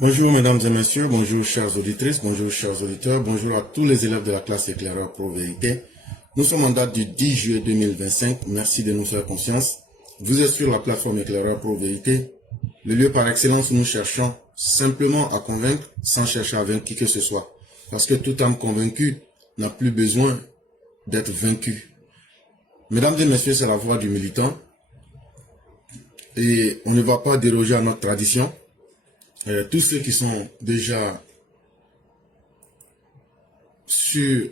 Bonjour mesdames et messieurs, bonjour chères auditrices, bonjour chers auditeurs, bonjour à tous les élèves de la classe éclaireur Pro Vérité. Nous sommes en date du 10 juillet 2025, merci de nous faire confiance. Vous êtes sur la plateforme éclaireur Pro Vérité, le lieu par excellence où nous cherchons simplement à convaincre sans chercher à vaincre qui que ce soit. Parce que toute âme convaincue n'a plus besoin d'être vaincue. Mesdames et messieurs, c'est la voix du militant et on ne va pas déroger à notre tradition. Tous ceux qui sont déjà sur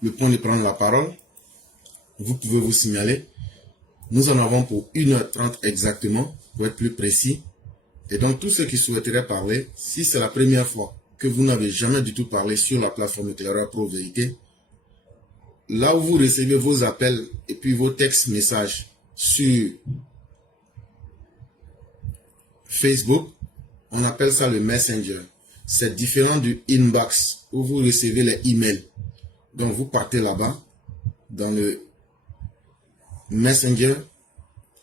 le point de prendre la parole, vous pouvez vous signaler. Nous en avons pour 1h30 exactement, pour être plus précis. Et donc tous ceux qui souhaiteraient parler, si c'est la première fois que vous n'avez jamais du tout parlé sur la plateforme éclaireur Pro Vérité, là où vous recevez vos appels et puis vos textes messages sur Facebook, on appelle ça le Messenger. C'est différent du inbox où vous recevez les emails. Donc vous partez là-bas dans le Messenger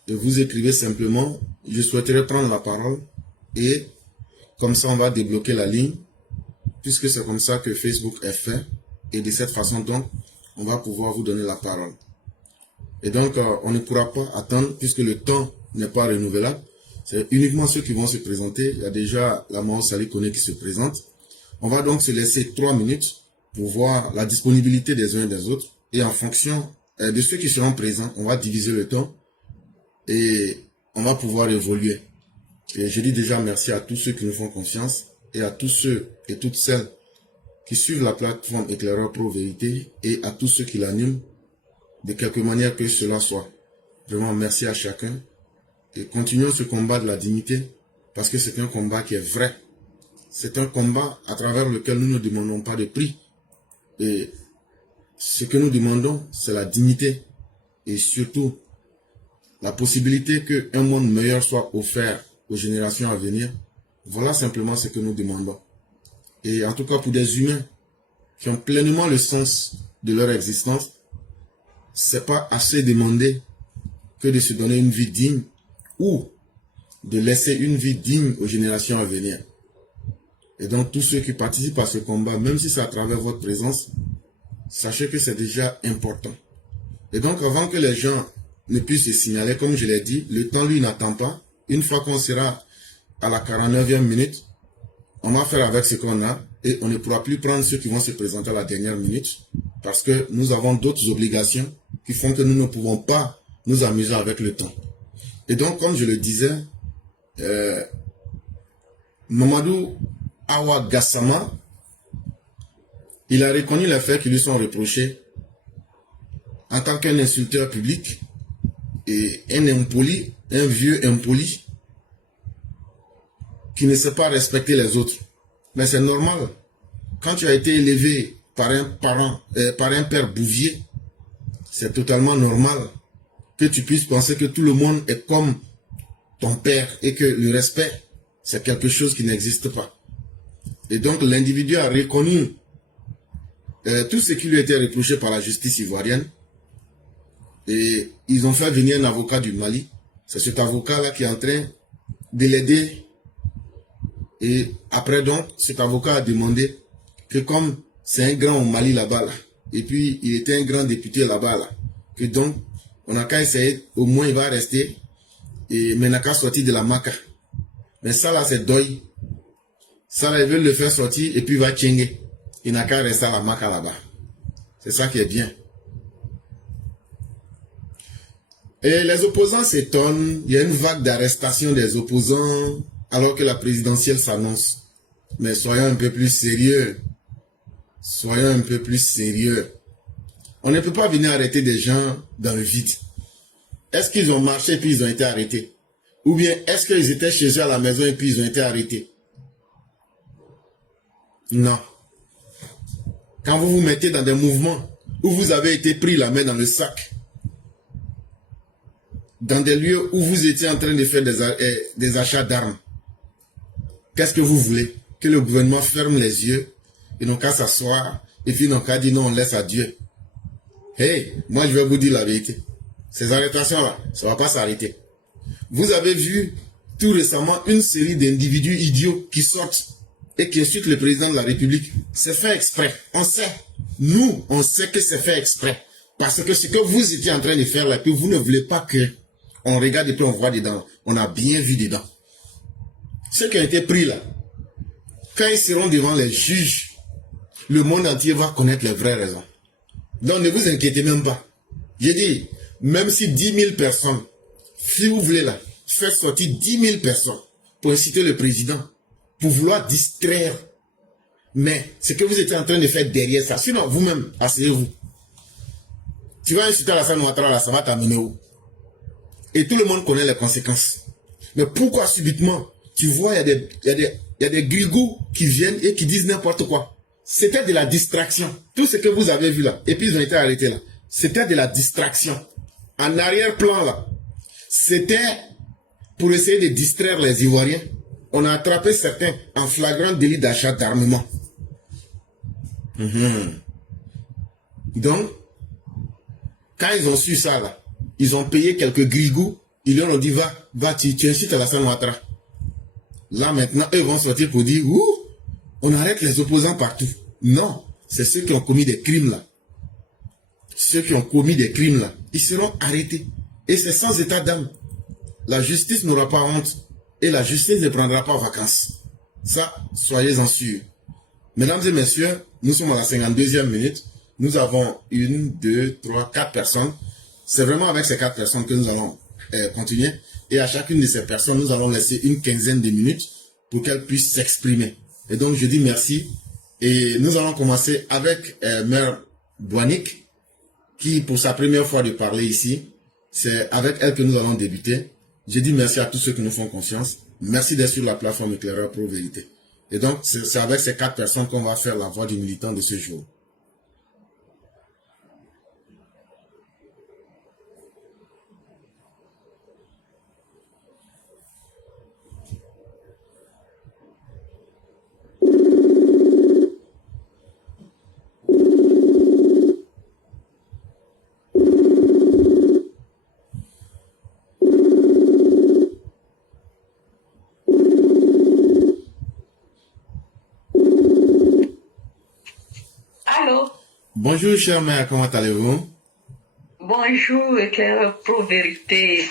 et vous écrivez simplement « Je souhaiterais prendre la parole » et comme ça on va débloquer la ligne puisque c'est comme ça que Facebook est fait et de cette façon donc on va pouvoir vous donner la parole. Et donc on ne pourra pas attendre puisque le temps n'est pas renouvelable. C'est uniquement ceux qui vont se présenter. Il y a déjà la Mao Sali Kone qui se présente. On va donc se laisser 3 minutes pour voir la disponibilité des uns et des autres. Et en fonction de ceux qui seront présents, on va diviser le temps et on va pouvoir évoluer. Et je dis déjà merci à tous ceux qui nous font confiance et à tous ceux et toutes celles qui suivent la plateforme Éclaireur Pro Vérité et à tous ceux qui l'animent de quelque manière que cela soit. Vraiment merci à chacun. Et continuons ce combat de la dignité parce que c'est un combat qui est vrai. C'est un combat à travers lequel nous ne demandons pas de prix. Et ce que nous demandons, c'est la dignité et surtout la possibilité qu'un monde meilleur soit offert aux générations à venir. Voilà simplement ce que nous demandons. Et en tout cas pour des humains qui ont pleinement le sens de leur existence, c'est pas assez demandé que de se donner une vie digne ou de laisser une vie digne aux générations à venir. Et donc tous ceux qui participent à ce combat, même si c'est à travers votre présence, sachez que c'est déjà important. Et donc avant que les gens ne puissent se signaler, comme je l'ai dit, le temps lui n'attend pas. Une fois qu'on sera à la 49e minute, on va faire avec ce qu'on a et on ne pourra plus prendre ceux qui vont se présenter à la dernière minute parce que nous avons d'autres obligations qui font que nous ne pouvons pas nous amuser avec le temps. Et donc, comme je le disais, Mamadou Awa Gassama, il a reconnu les faits qui lui sont reprochés en tant qu'un insulteur public et un impoli, un vieux impoli qui ne sait pas respecter les autres. Mais c'est normal. Quand tu as été élevé par un père bouvier, c'est totalement normal que tu puisses penser que tout le monde est comme ton père et que le respect, c'est quelque chose qui n'existe pas. Et donc l'individu a reconnu tout ce qui lui était reproché par la justice ivoirienne et ils ont fait venir un avocat du Mali. C'est cet avocat-là qui est en train de l'aider et après donc cet avocat a demandé que comme c'est un grand au Mali là-bas là, et puis il était un grand député là-bas là, que donc on n'a qu'à essayer, au moins il va rester et mais n'a qu'à sortir de la maca. Mais ça là c'est deuil. Ça là ils veulent le faire sortir et puis il va tchenguer. Il n'a qu'à rester à la maca là-bas. C'est ça qui est bien. Et les opposants s'étonnent. Il y a une vague d'arrestation des opposants alors que la présidentielle s'annonce. Mais soyons un peu plus sérieux. Soyons un peu plus sérieux. On ne peut pas venir arrêter des gens dans le vide. Est-ce qu'ils ont marché et puis ils ont été arrêtés? Ou bien est-ce qu'ils étaient chez eux à la maison et puis ils ont été arrêtés? Non. Quand vous vous mettez dans des mouvements où vous avez été pris la main dans le sac, dans des lieux où vous étiez en train de faire des achats d'armes. Qu'est-ce que vous voulez? Que le gouvernement ferme les yeux, ils n'ont qu'à s'asseoir, et puis ils n'ont qu'à dire non, on laisse à Dieu. Hey, moi je vais vous dire la vérité. Ces arrestations-là, ça ne va pas s'arrêter. Vous avez vu tout récemment une série d'individus idiots qui sortent et qui insultent le président de la République. C'est fait exprès. On sait. Nous, on sait que c'est fait exprès. Parce que ce que vous étiez en train de faire là, que vous ne voulez pas que on regarde et puis on voit dedans. On a bien vu dedans. Ceux qui ont été pris là, quand ils seront devant les juges, le monde entier va connaître les vraies raisons. Donc ne vous inquiétez même pas. J'ai dit, même si 10 000 personnes, si vous voulez là, faire sortir 10 000 personnes pour inciter le président, pour vouloir distraire. Mais ce que vous étiez en train de faire derrière ça, sinon vous-même, asseyez-vous. Tu vas insulter Alassane Ouattara là, ça va t'amener où? Et tout le monde connaît les conséquences. Mais pourquoi subitement, tu vois, il y a des grigous qui viennent et qui disent n'importe quoi. C'était de la distraction. Tout ce que vous avez vu là, et puis ils ont été arrêtés là, c'était de la distraction. En arrière-plan là, c'était pour essayer de distraire les Ivoiriens. On a attrapé certains en flagrant délit d'achat d'armement. Donc, quand ils ont su ça là, ils ont payé quelques grigous, ils leur ont dit va, tu incites Alassane Ouattara. Là maintenant, eux vont sortir pour dire, ouh, on arrête les opposants partout. Non, c'est ceux qui ont commis des crimes là. Ceux qui ont commis des crimes là, ils seront arrêtés. Et c'est sans état d'âme. La justice n'aura pas honte. Et la justice ne prendra pas vacances. Ça, soyez-en sûrs. Mesdames et messieurs, nous sommes à la 52e minute. Nous avons 1, 2, 3, 4 personnes. C'est vraiment avec ces 4 personnes que nous allons continuer. Et à chacune de ces personnes, nous allons laisser une quinzaine de minutes pour qu'elles puissent s'exprimer. Et donc, je dis merci. Et nous allons commencer avec Mère Bouanik, qui, pour sa première fois de parler ici, c'est avec elle que nous allons débuter. Je dis merci à tous ceux qui nous font confiance. Merci d'être sur la plateforme Éclaireur Pro Vérité. Et donc, c'est avec ces 4 personnes qu'on va faire la voix du militant de ce jour. Bonjour, chère mère, comment allez-vous? Bonjour, Éclaireur Pro Vérité.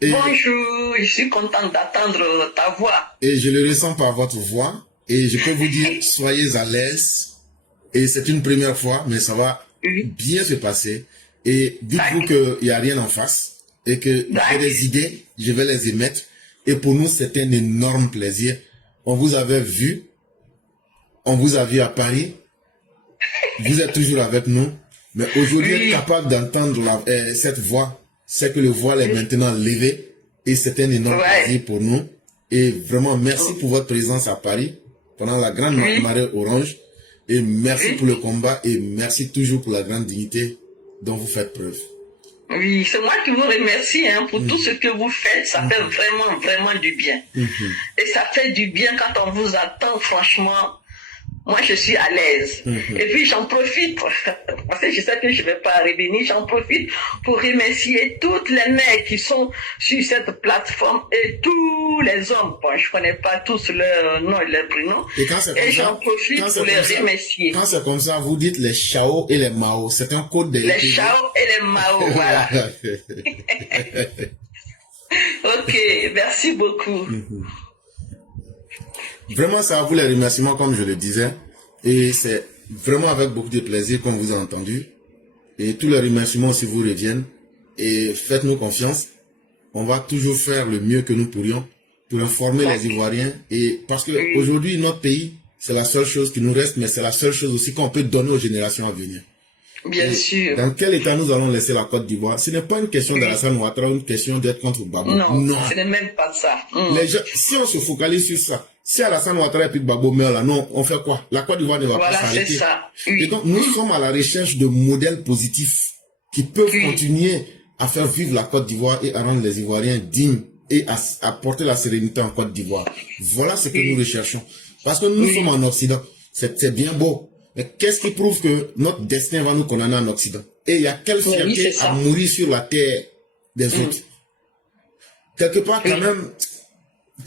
Bonjour, je suis contente d'attendre ta voix. Et je le ressens par votre voix. Et je peux vous dire, soyez à l'aise. Et c'est une première fois, mais ça va bien se passer. Et dites-vous qu'il n'y a rien en face. Et que j'ai des idées, je vais les émettre. Et pour nous, c'est un énorme plaisir. On vous avait vu. On vous a vu à Paris. Vous êtes toujours avec nous, mais aujourd'hui, être capable d'entendre cette voix, c'est que le voile est maintenant levé et c'est un énorme plaisir pour nous. Et vraiment, merci pour votre présence à Paris pendant la grande marée orange et merci pour le combat et merci toujours pour la grande dignité dont vous faites preuve. Oui, c'est moi qui vous remercie pour tout ce que vous faites. Ça fait vraiment, vraiment du bien. Et ça fait du bien quand on vous attend, franchement. Moi, je suis à l'aise. Et puis, j'en profite, parce que je sais que je ne vais pas revenir, j'en profite pour remercier toutes les mères qui sont sur cette plateforme et tous les hommes. Bon, je ne connais pas tous leurs noms et leurs prénoms. Et j'en profite pour les remercier. Quand c'est comme ça, vous dites les Chao et les Mao. C'est un code de les Chao et les Mao, voilà. Ok, merci beaucoup. Vraiment, c'est à vous les remerciements, comme je le disais. Et c'est vraiment avec beaucoup de plaisir qu'on vous a entendu. Et tous les remerciements aussi vous reviennent. Et faites-nous confiance. On va toujours faire le mieux que nous pourrions pour informer les Ivoiriens. Et parce que aujourd'hui, notre pays, c'est la seule chose qui nous reste, mais c'est la seule chose aussi qu'on peut donner aux générations à venir. Bien sûr. Dans quel état nous allons laisser la Côte d'Ivoire? Ce n'est pas une question d'Alassane Ouattara, une question d'être contre Gbagbo. Non, ce n'est même pas ça. Les gens, si on se focalise sur ça, si Alassane Ouattara et puis Gbagbo meurent là, non, on fait quoi? La Côte d'Ivoire ne va pas s'arrêter. Ça. Et donc, nous sommes à la recherche de modèles positifs qui peuvent continuer à faire vivre la Côte d'Ivoire et à rendre les Ivoiriens dignes et à apporter la sérénité en Côte d'Ivoire. Voilà ce que nous recherchons. Parce que nous sommes en Occident. C'est bien beau. Mais qu'est-ce qui prouve que notre destin va nous condamner en Occident? Et il y a quelle fierté à mourir sur la terre des autres? Quelque part, quand même,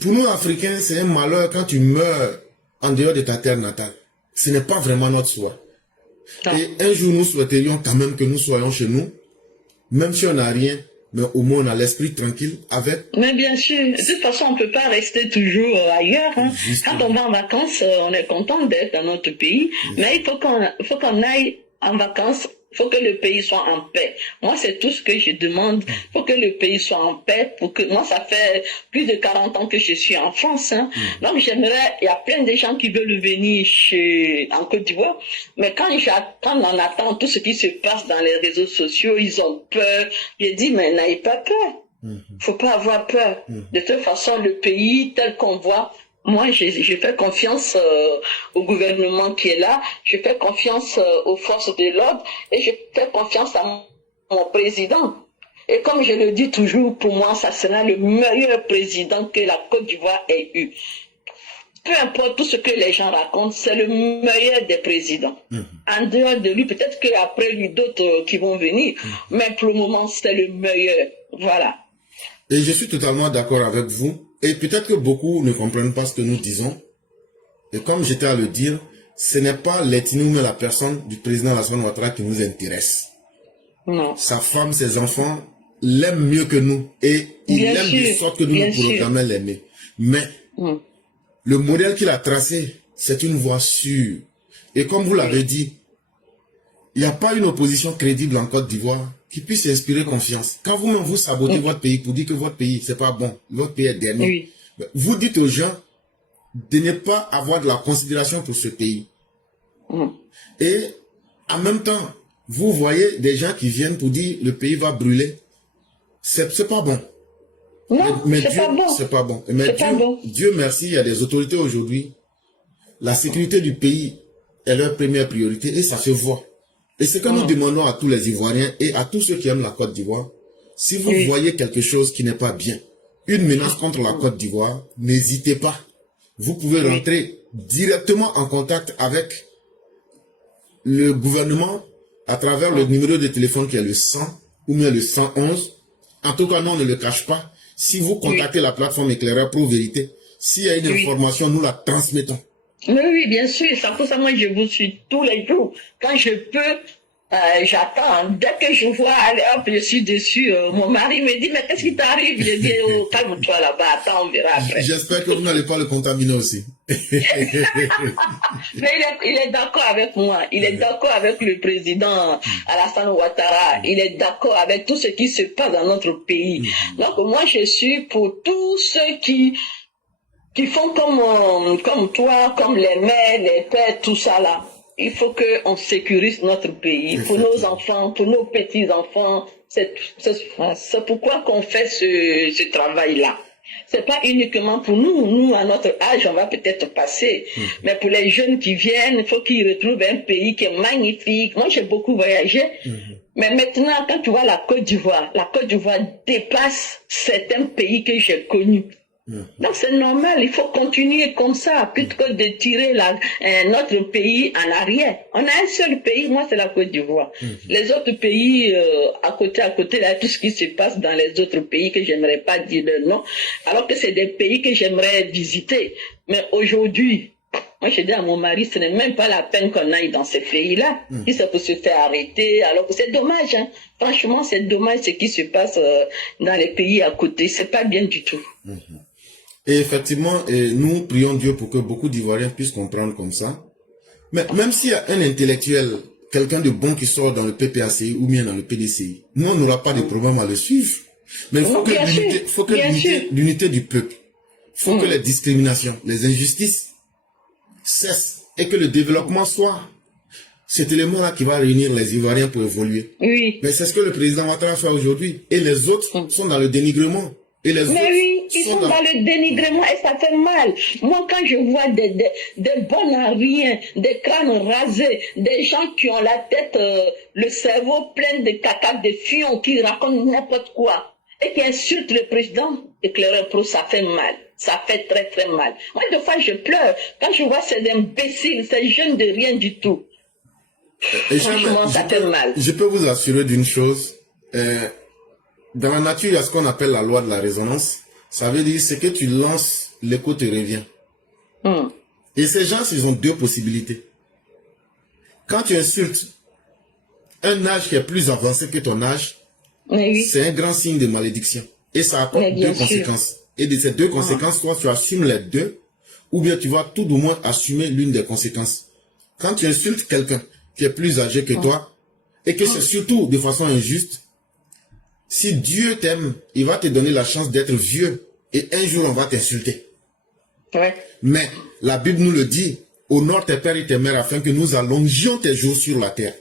pour nous Africains, c'est un malheur quand tu meurs en dehors de ta terre natale. Ce n'est pas vraiment notre choix. Et un jour, nous souhaiterions quand même que nous soyons chez nous, même si on n'a rien, mais au moins on a l'esprit tranquille avec... Mais bien sûr, de toute façon, on ne peut pas rester toujours ailleurs. Hein. Quand on va en vacances, on est content d'être dans notre pays, mais il faut qu'on aille en vacances. Il faut que le pays soit en paix. Moi, c'est tout ce que je demande. Il faut que le pays soit en paix. Moi, ça fait plus de 40 ans que je suis en France. Hein. Donc, j'aimerais... Il y a plein de gens qui veulent venir en Côte d'Ivoire. Mais quand on attend tout ce qui se passe dans les réseaux sociaux, ils ont peur. Je dis, mais n'ayez pas peur. Faut pas avoir peur. De toute façon, le pays tel qu'on voit... Moi, je fais confiance au gouvernement qui est là, je fais confiance aux forces de l'ordre et je fais confiance à mon président. Et comme je le dis toujours, pour moi, ça sera le meilleur président que la Côte d'Ivoire ait eu. Peu importe tout ce que les gens racontent, c'est le meilleur des présidents. En dehors de lui, peut-être qu'après lui, d'autres qui vont venir, mais pour le moment, c'est le meilleur. Voilà. Et je suis totalement d'accord avec vous. Et peut-être que beaucoup ne comprennent pas ce que nous disons. Et comme j'étais à le dire, ce n'est pas l'ethnie mais la personne du président Alassane Ouattara qui nous intéresse. Non. Sa femme, ses enfants l'aiment mieux que nous. Et il aime de sorte que nous ne pourrons jamais l'aimer. Mais le modèle qu'il a tracé, c'est une voie sûre. Et comme vous l'avez dit, il n'y a pas une opposition crédible en Côte d'Ivoire qui puisse inspirer confiance. Quand vous-même vous sabotez votre pays pour dire que votre pays, c'est pas bon, votre pays est dernier, vous dites aux gens de ne pas avoir de la considération pour ce pays. Et en même temps, vous voyez des gens qui viennent pour dire le pays va brûler. C'est pas bon. Non, c'est pas bon. C'est pas bon. Mais Dieu merci, il y a des autorités aujourd'hui. La sécurité du pays est leur première priorité et ça se voit. Et ce que nous demandons à tous les Ivoiriens et à tous ceux qui aiment la Côte d'Ivoire, si vous voyez quelque chose qui n'est pas bien, une menace contre la Côte d'Ivoire, n'hésitez pas. Vous pouvez rentrer directement en contact avec le gouvernement à travers le numéro de téléphone qui est le 100 ou bien le 111. En tout cas, non, on ne le cache pas. Si vous contactez la plateforme Éclaireur Pro Vérité, s'il y a une information, nous la transmettons. Oui, bien sûr. C'est pour ça que moi, je vous suis tous les jours. Quand je peux, j'attends. Dès que je vois, allez, hop, je suis dessus. Mon mari me dit, mais qu'est-ce qui t'arrive? Je dis, oh, calme-toi là-bas, attends, on verra après. J'espère que vous n'allez pas le contaminer aussi. Mais il est d'accord avec moi. Il est d'accord avec le président Alassane Ouattara. Il est d'accord avec tout ce qui se passe dans notre pays. Donc, moi, je suis pour tous ceux qui font comme toi, comme les mères, les pères, tout ça là. Il faut qu'on sécurise notre pays pour nos enfants, pour nos petits-enfants. C'est pourquoi qu'on fait ce travail-là. C'est pas uniquement pour nous. Nous, à notre âge, on va peut-être passer. Mais pour les jeunes qui viennent, il faut qu'ils retrouvent un pays qui est magnifique. Moi, j'ai beaucoup voyagé. Mais maintenant, quand tu vois la Côte d'Ivoire dépasse certains pays que j'ai connus. Donc c'est normal, il faut continuer comme ça, plutôt que de tirer notre pays en arrière. On a un seul pays, moi c'est la Côte d'Ivoire. Les autres pays, à côté, là, tout ce qui se passe dans les autres pays que j'aimerais pas dire le nom, alors que c'est des pays que j'aimerais visiter. Mais aujourd'hui, moi je dis à mon mari, ce n'est même pas la peine qu'on aille dans ces pays-là. Si ça peut se faire arrêter, alors que c'est dommage, hein. Franchement c'est dommage ce qui se passe dans les pays à côté, c'est pas bien du tout. Et effectivement, nous prions Dieu pour que beaucoup d'Ivoiriens puissent comprendre comme ça. Mais même s'il y a un intellectuel, quelqu'un de bon qui sort dans le PPACI ou bien dans le PDCI, nous, on n'aura pas de problème à le suivre. Mais il faut que l'unité du peuple, il faut que les discriminations, les injustices cessent et que le développement soit cet élément-là qui va réunir les Ivoiriens pour évoluer. Mais c'est ce que le président Ouattara fait aujourd'hui. Et les autres sont dans le dénigrement. Et les autres ils sont dans le dénigrement et ça fait mal. Moi, quand je vois des bons à rien, des crânes rasés, des gens qui ont la tête, le cerveau plein de caca, de fions, qui racontent n'importe quoi, et qui insultent le président éclaireur pro, ça fait mal. Ça fait très très mal. Moi, des fois, je pleure quand je vois ces imbéciles, ces jeunes de rien du tout. Franchement, ça fait mal. Je peux vous assurer d'une chose. Dans la nature, il y a ce qu'on appelle la loi de la résonance. Ça veut dire, c'est que tu lances, l'écho te revient. Et ces gens, ils ont deux possibilités. Quand tu insultes un âge qui est plus avancé que ton âge, oui, c'est un grand signe de malédiction. Et ça apporte deux conséquences. Et de ces deux conséquences, soit tu assumes les deux, ou bien tu vas tout du moins assumer l'une des conséquences. Quand tu insultes quelqu'un qui est plus âgé que toi, et que c'est surtout de façon injuste, si Dieu t'aime, il va te donner la chance d'être vieux, et un jour on va t'insulter. Ouais. Mais la Bible nous le dit, honore tes pères et tes mères afin que nous allongions tes jours sur la terre.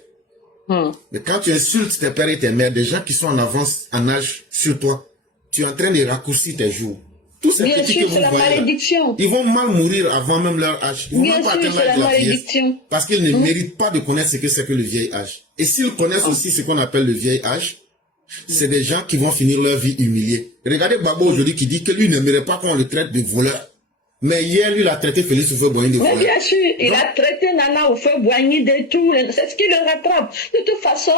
Mais quand tu insultes tes pères et tes mères, des gens qui sont en avance en âge sur toi, tu es en train de raccourcir tes jours. Tous ces petits que vous voyez là, ils vont mal mourir avant même leur âge. Ils vont même pas atteindre l'âge de la vieillesse. Parce qu'ils ne méritent pas de connaître ce que c'est que le vieil âge. Et s'ils connaissent aussi ce qu'on appelle le vieil âge, c'est des gens qui vont finir leur vie humiliés. Regardez Babo aujourd'hui qui dit que lui n'aimerait pas qu'on le traite de voleur. Mais hier, lui, il a traité Félix Houphouët-Boigny de voleur. Bien sûr, il a traité Nana Houphouët-Boigny de tout. C'est ce qui le rattrape. De toute façon,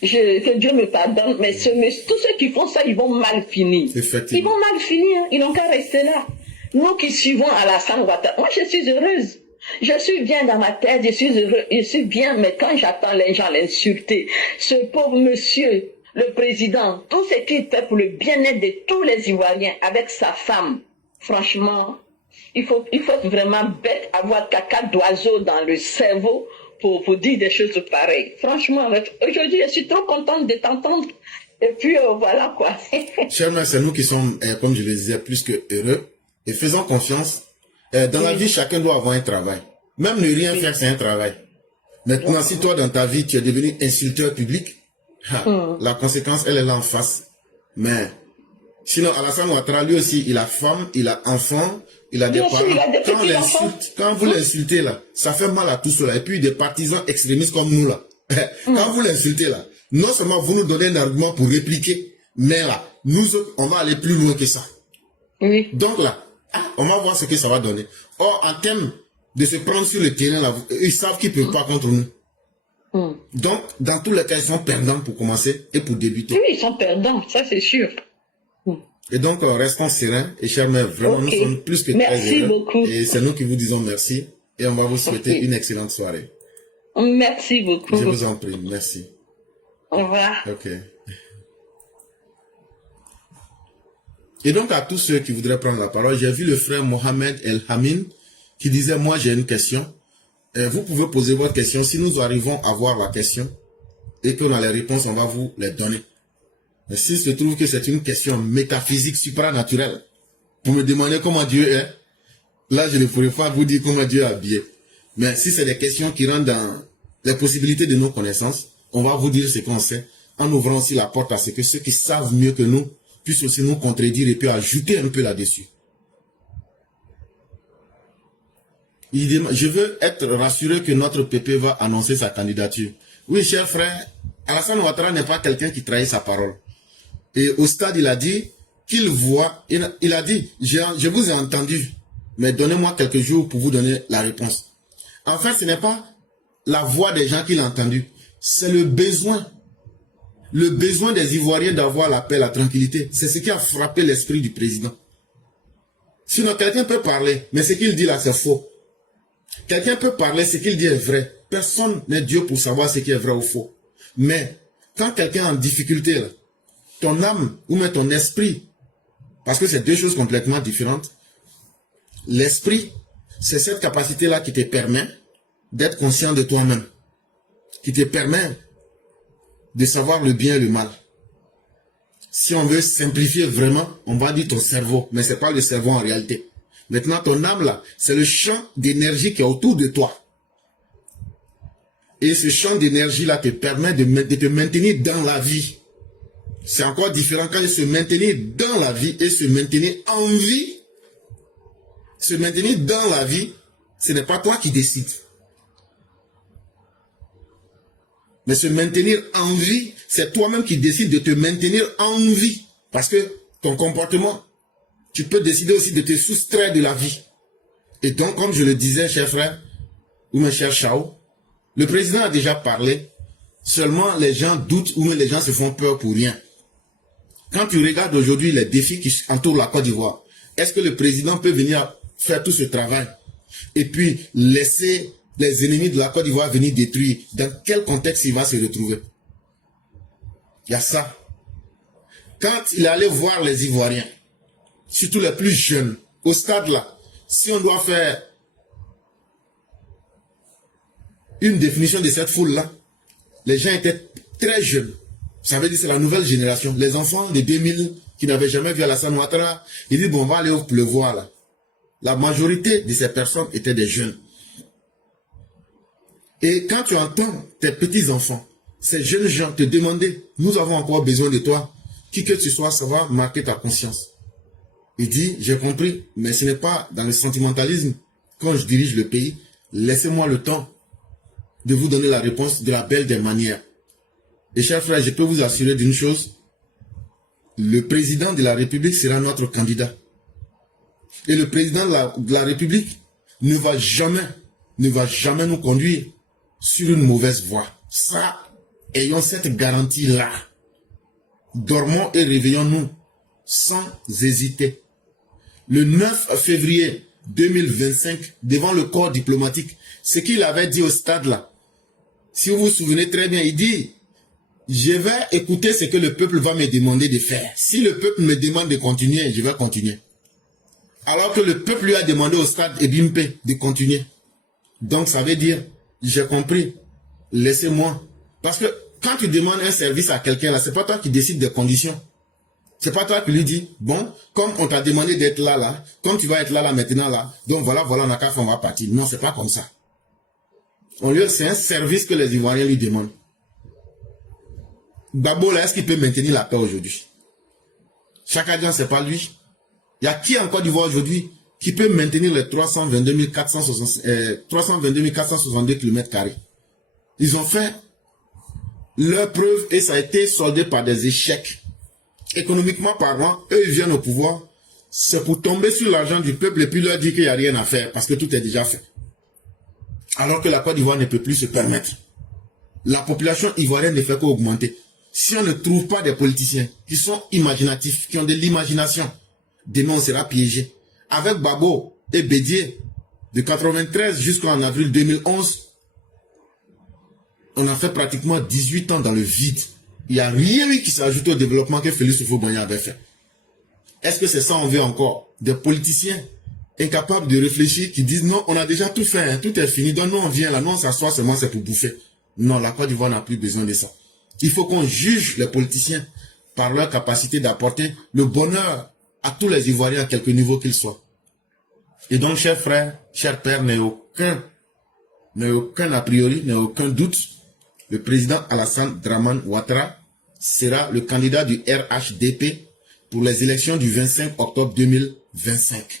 que Dieu me pardonne, mais tous ceux qui font ça, ils vont mal finir. Ils vont mal finir, ils n'ont qu'à rester là. Nous qui suivons Alassane Ouattara, moi je suis heureuse. Je suis bien dans ma tête, je suis heureux, je suis bien, mais quand j'entends les gens l'insulter, ce pauvre monsieur, le président, tout ce qu'il fait pour le bien-être de tous les Ivoiriens, avec sa femme, franchement, il faut être vraiment bête, avoir caca d'oiseau dans le cerveau pour dire des choses pareilles. Franchement, aujourd'hui, je suis trop contente de t'entendre. Et puis, voilà quoi. Chers mères, c'est nous qui sommes, comme je le disais, plus que heureux. Et faisons confiance. Dans la vie, chacun doit avoir un travail. Même ne rien faire, c'est un travail. Maintenant, si toi, dans ta vie, tu es devenu insulteur public, la conséquence, elle est là en face. Mais, sinon, Alassane Ouattara, lui aussi, il a femme, il a enfant, il a des parents. Quand vous l'insultez là, ça fait mal à tous cela. Et puis des partisans extrémistes comme nous là. Quand vous l'insultez là, non seulement vous nous donnez un argument pour répliquer, mais là, nous autres, on va aller plus loin que ça. Oui. Donc là, on va voir ce que ça va donner. Or, en termes de se prendre sur le terrain là, ils savent qu'ils ne peuvent pas contre nous. Donc, dans tous les cas, ils sont perdants pour commencer et pour débuter. Oui, ils sont perdants, ça c'est sûr. Et donc, restons sereins. Et chers mères, vraiment, nous sommes plus que très heureux. Beaucoup. Et c'est nous qui vous disons merci. Et on va vous souhaiter une excellente soirée. Merci beaucoup. Je vous en prie. Merci. Au revoir. Ok. Et donc, à tous ceux qui voudraient prendre la parole, j'ai vu le frère Mohamed El Hamin qui disait, moi, j'ai une question. Vous pouvez poser votre question. Si nous arrivons à voir la question et qu'on a les réponses, on va vous les donner. Mais s'il se trouve que c'est une question métaphysique supranaturelle, pour me demander comment Dieu est, là je ne pourrais pas vous dire comment Dieu est habillé. Mais si c'est des questions qui rentrent dans les possibilités de nos connaissances, on va vous dire ce qu'on sait, en ouvrant aussi la porte à ce que ceux qui savent mieux que nous puissent aussi nous contredire et puis ajouter un peu là-dessus. Je veux être rassuré que notre PP va annoncer sa candidature. Oui, cher frère, Alassane Ouattara n'est pas quelqu'un qui trahit sa parole. Et au stade, il a dit qu'il voit, il a dit, je vous ai entendu, mais donnez-moi quelques jours pour vous donner la réponse. En fait, ce n'est pas la voix des gens qu'il a entendu, c'est le besoin des Ivoiriens d'avoir la paix, la tranquillité. C'est ce qui a frappé l'esprit du président. Sinon, quelqu'un peut parler, mais ce qu'il dit là, c'est faux. Quelqu'un peut parler, ce qu'il dit est vrai. Personne n'est Dieu pour savoir ce qui est vrai ou faux. Mais, quand quelqu'un est en difficulté, là, ton âme ou même ton esprit, parce que c'est deux choses complètement différentes. L'esprit, c'est cette capacité-là qui te permet d'être conscient de toi-même, qui te permet de savoir le bien et le mal. Si on veut simplifier vraiment, on va dire ton cerveau, mais ce n'est pas le cerveau en réalité. Maintenant, ton âme là, c'est le champ d'énergie qui est autour de toi. Et ce champ d'énergie là te permet de te maintenir dans la vie. C'est encore différent quand il se maintenir dans la vie et se maintenir en vie. Se maintenir dans la vie, ce n'est pas toi qui décides. Mais se maintenir en vie, c'est toi-même qui décides de te maintenir en vie. Parce que ton comportement, tu peux décider aussi de te soustraire de la vie. Et donc, comme je le disais, cher frère, ou mes chers Chao, le président a déjà parlé, seulement les gens doutent ou les gens se font peur pour rien. Quand tu regardes aujourd'hui les défis qui entourent la Côte d'Ivoire, est-ce que le président peut venir faire tout ce travail et puis laisser les ennemis de la Côte d'Ivoire venir détruire? Dans quel contexte il va se retrouver? Il y a ça. Quand il allait voir les Ivoiriens, surtout les plus jeunes, au stade là, si on doit faire une définition de cette foule-là, les gens étaient très jeunes. Ça veut dire que c'est la nouvelle génération. Les enfants de 2000 qui n'avaient jamais vu Alassane Ouattara, ils disent, bon, on va aller au pleuvoir là. La majorité de ces personnes étaient des jeunes. Et quand tu entends tes petits-enfants, ces jeunes gens te demander, nous avons encore besoin de toi, qui que tu sois, ça va marquer ta conscience. Il dit, j'ai compris, mais ce n'est pas dans le sentimentalisme. Quand je dirige le pays, laissez-moi le temps de vous donner la réponse de la belle des manières. Et chers frères, je peux vous assurer d'une chose, le président de la République sera notre candidat. Et le président de la République ne va jamais nous conduire sur une mauvaise voie. Ça, ayons cette garantie-là. Dormons et réveillons-nous sans hésiter. Le 9 février 2025, devant le corps diplomatique, ce qu'il avait dit au stade là, si vous vous souvenez très bien, il dit, je vais écouter ce que le peuple va me demander de faire. Si le peuple me demande de continuer, je vais continuer. Alors que le peuple lui a demandé au stade Ebimpe de continuer. Donc ça veut dire, j'ai compris, laissez-moi. Parce que quand tu demandes un service à quelqu'un là, c'est pas toi qui décides des conditions. C'est pas toi qui lui dis, bon, comme on t'a demandé d'être là, comme tu vas être là maintenant là, donc voilà, on a qu'à faire, on va partir. Non, c'est pas comme ça. C'est un service que les Ivoiriens lui demandent. Gbagbo là, est-ce qu'il peut maintenir la paix aujourd'hui? Chaka Diagne, c'est pas lui. Il y a qui en Côte d'Ivoire aujourd'hui qui peut maintenir les 322 462 km²? Ils ont fait leur preuve et ça a été soldé par des échecs. Économiquement parlant, eux ils viennent au pouvoir, c'est pour tomber sur l'argent du peuple et puis leur dire qu'il n'y a rien à faire parce que tout est déjà fait. Alors que la Côte d'Ivoire ne peut plus se permettre. La population ivoirienne ne fait qu'augmenter. Si on ne trouve pas des politiciens qui sont imaginatifs, qui ont de l'imagination, demain on sera piégé. Avec Babo et Bédier, de 93 jusqu'en avril 2011, on a fait pratiquement 18 ans dans le vide. Il n'y a rien eu qui s'ajoute au développement que Félix Houphouët-Boigny avait fait. Est-ce que c'est ça on veut encore? Des politiciens incapables de réfléchir, qui disent non, on a déjà tout fait, hein, tout est fini, donc nous on vient là, nous on s'assoit seulement, c'est pour bouffer. Non, la Côte d'Ivoire n'a plus besoin de ça. Il faut qu'on juge les politiciens par leur capacité d'apporter le bonheur à tous les Ivoiriens à quelque niveau qu'ils soient. Et donc, chers frères, chers pères, n'ayez aucun a priori, n'ayez aucun doute, le président Alassane Dramane Ouattara sera le candidat du RHDP pour les élections du 25 octobre 2025.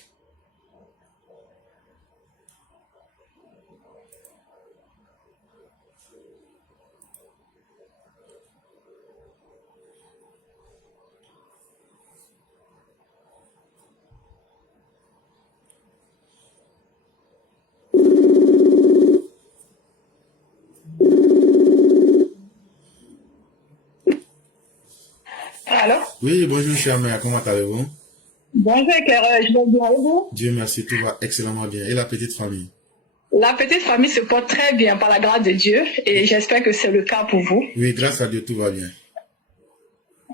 Allô? Oui, bonjour chère mère, comment allez-vous? Bonjour, je vais bien et vous? Dieu merci, tout va excellemment bien. Et la petite famille? La petite famille se porte très bien par la grâce de Dieu et j'espère que c'est le cas pour vous. Oui, grâce à Dieu, tout va bien.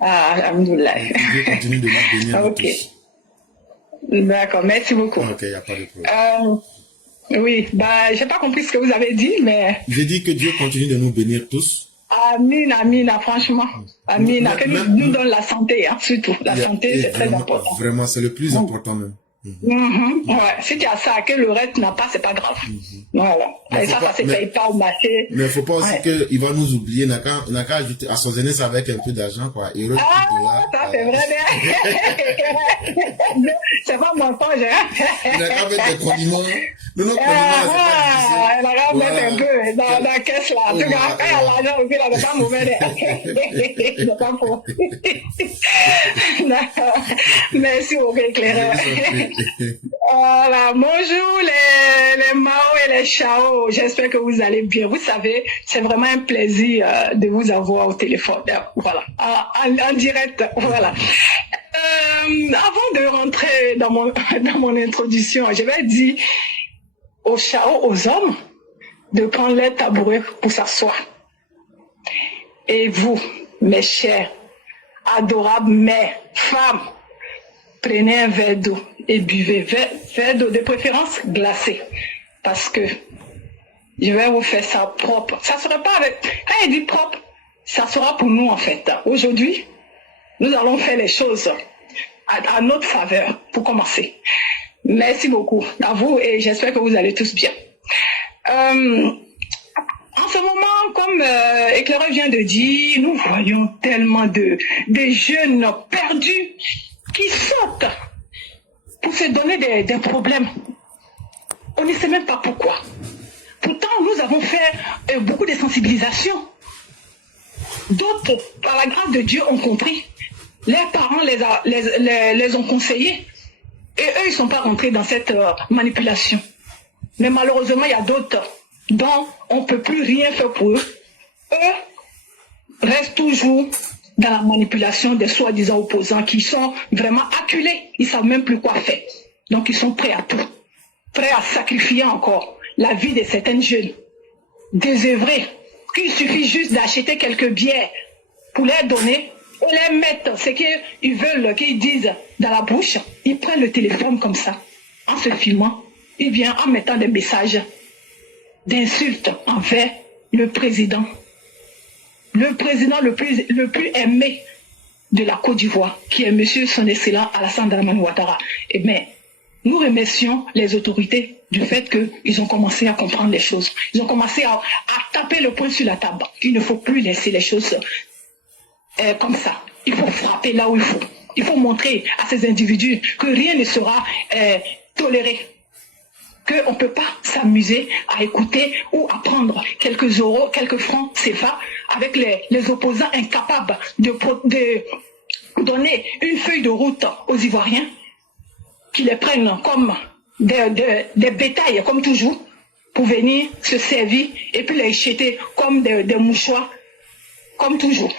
Ah, alhamdoulilah. Dieu continue de nous bénir Ok. tous. D'accord, merci beaucoup. Ok, il n'y a pas de problème. Oui, j'ai pas compris ce que vous avez dit, mais... J'ai dit que Dieu continue de nous bénir tous. Amina, franchement. Amina, que nous donne la santé, hein, surtout. La santé, c'est très important. Vraiment, c'est le plus important même. Ouais. Si tu as ça, que le reste n'a pas, c'est pas grave. Voilà. Et ça ne se paye pas au marché. Mais il ne faut pas aussi qu'il va nous oublier. Il n'a qu'à ajouter, assaisonner ça avec un peu d'argent, quoi. Et ça c'est vrai. C'est pas mon temps, il n'a qu'à mettre des condiments. Nos condiments, il n'a qu'à mettre un peu dans la caisse, là. En tout cas, l'argent aussi, là, c'est pas mauvais. C'est pas faux. D'accord. Merci beaucoup, éclaireur. Voilà, bonjour les Mao et les Chao, j'espère que vous allez bien. Vous savez, c'est vraiment un plaisir de vous avoir au téléphone, voilà, en direct, voilà. Avant de rentrer dans mon introduction, je vais dire aux Chao, aux hommes, de prendre les tabourets pour s'asseoir. Et vous, mes chers, adorables mères, femmes, prenez un verre d'eau et buvez. Verre d'eau de préférence glacé. Parce que je vais vous faire ça propre. Ça sera pas avec... Quand il dit propre, ça sera pour nous en fait. Aujourd'hui, nous allons faire les choses à notre faveur pour commencer. Merci beaucoup à vous et j'espère que vous allez tous bien. En ce moment, comme Éclaireur vient de dire, nous voyons tellement de jeunes perdus qui sautent pour se donner des problèmes. On ne sait même pas pourquoi. Pourtant, nous avons fait beaucoup de sensibilisation. D'autres, par la grâce de Dieu, ont compris. Leurs parents les ont conseillés. Et eux, ils ne sont pas rentrés dans cette manipulation. Mais malheureusement, il y a d'autres dont on ne peut plus rien faire pour eux. Eux restent toujours dans la manipulation des soi-disant opposants qui sont vraiment acculés. Ils ne savent même plus quoi faire. Donc, ils sont prêts à tout. Prêts à sacrifier encore la vie de certaines jeunes désœuvrées, qu'il suffit juste d'acheter quelques bières pour les donner, ou les mettre ce qu'ils veulent qu'ils disent dans la bouche. Ils prennent le téléphone comme ça, en se filmant, et bien en mettant des messages d'insultes envers le président le plus aimé de la Côte d'Ivoire, qui est monsieur son excellent Alassane Dramane Ouattara. Et bien, nous remercions les autorités du fait qu'ils ont commencé à comprendre les choses. Ils ont commencé à taper le poing sur la table. Il ne faut plus laisser les choses comme ça. Il faut frapper là où il faut. Il faut montrer à ces individus que rien ne sera toléré. Qu'on ne peut pas s'amuser à écouter ou à prendre quelques euros, quelques francs CFA avec les opposants incapables de donner une feuille de route aux Ivoiriens, qui les prennent comme des bétails, comme toujours, pour venir se servir et puis les jeter comme des mouchoirs, comme toujours.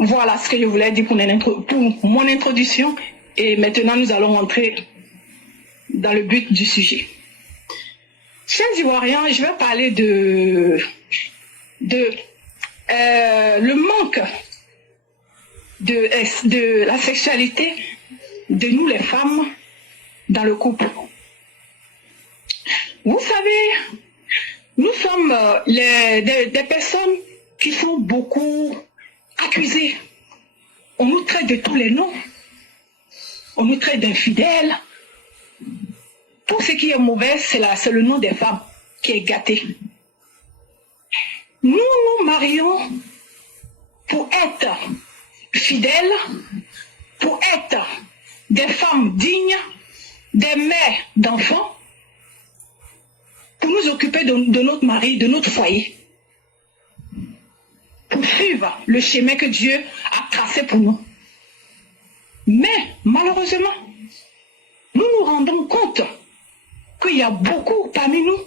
Voilà ce que je voulais dire pour mon introduction. Et maintenant, nous allons rentrer dans le but du sujet. Chers Ivoiriens, je vais parler de le manque de la sexualité de nous les femmes dans le couple. Vous savez, nous sommes des personnes qui sont beaucoup accusées. On nous traite de tous les noms. On nous traite d'infidèles. Tout ce qui est mauvais, c'est le nom des femmes qui est gâté. Nous nous marions pour être fidèles, pour être des femmes dignes, des mères d'enfants, pour nous occuper de notre mari, de notre foyer, pour suivre le chemin que Dieu a tracé pour nous. Mais malheureusement, nous nous rendons compte qu'il y a beaucoup parmi nous,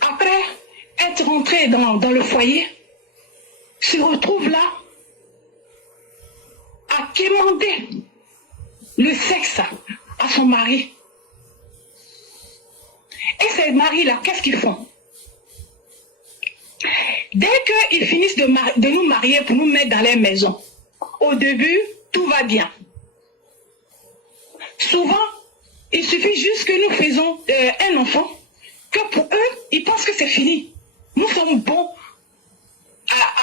après être rentrés dans le foyer, se retrouvent là à quémander le sexe à son mari. Et ces maris-là, qu'est-ce qu'ils font? Dès qu'ils finissent de nous marier pour nous mettre dans les maisons, au début, tout va bien. Souvent, il suffit juste que nous faisons un enfant, que pour eux, ils pensent que c'est fini. Nous sommes bons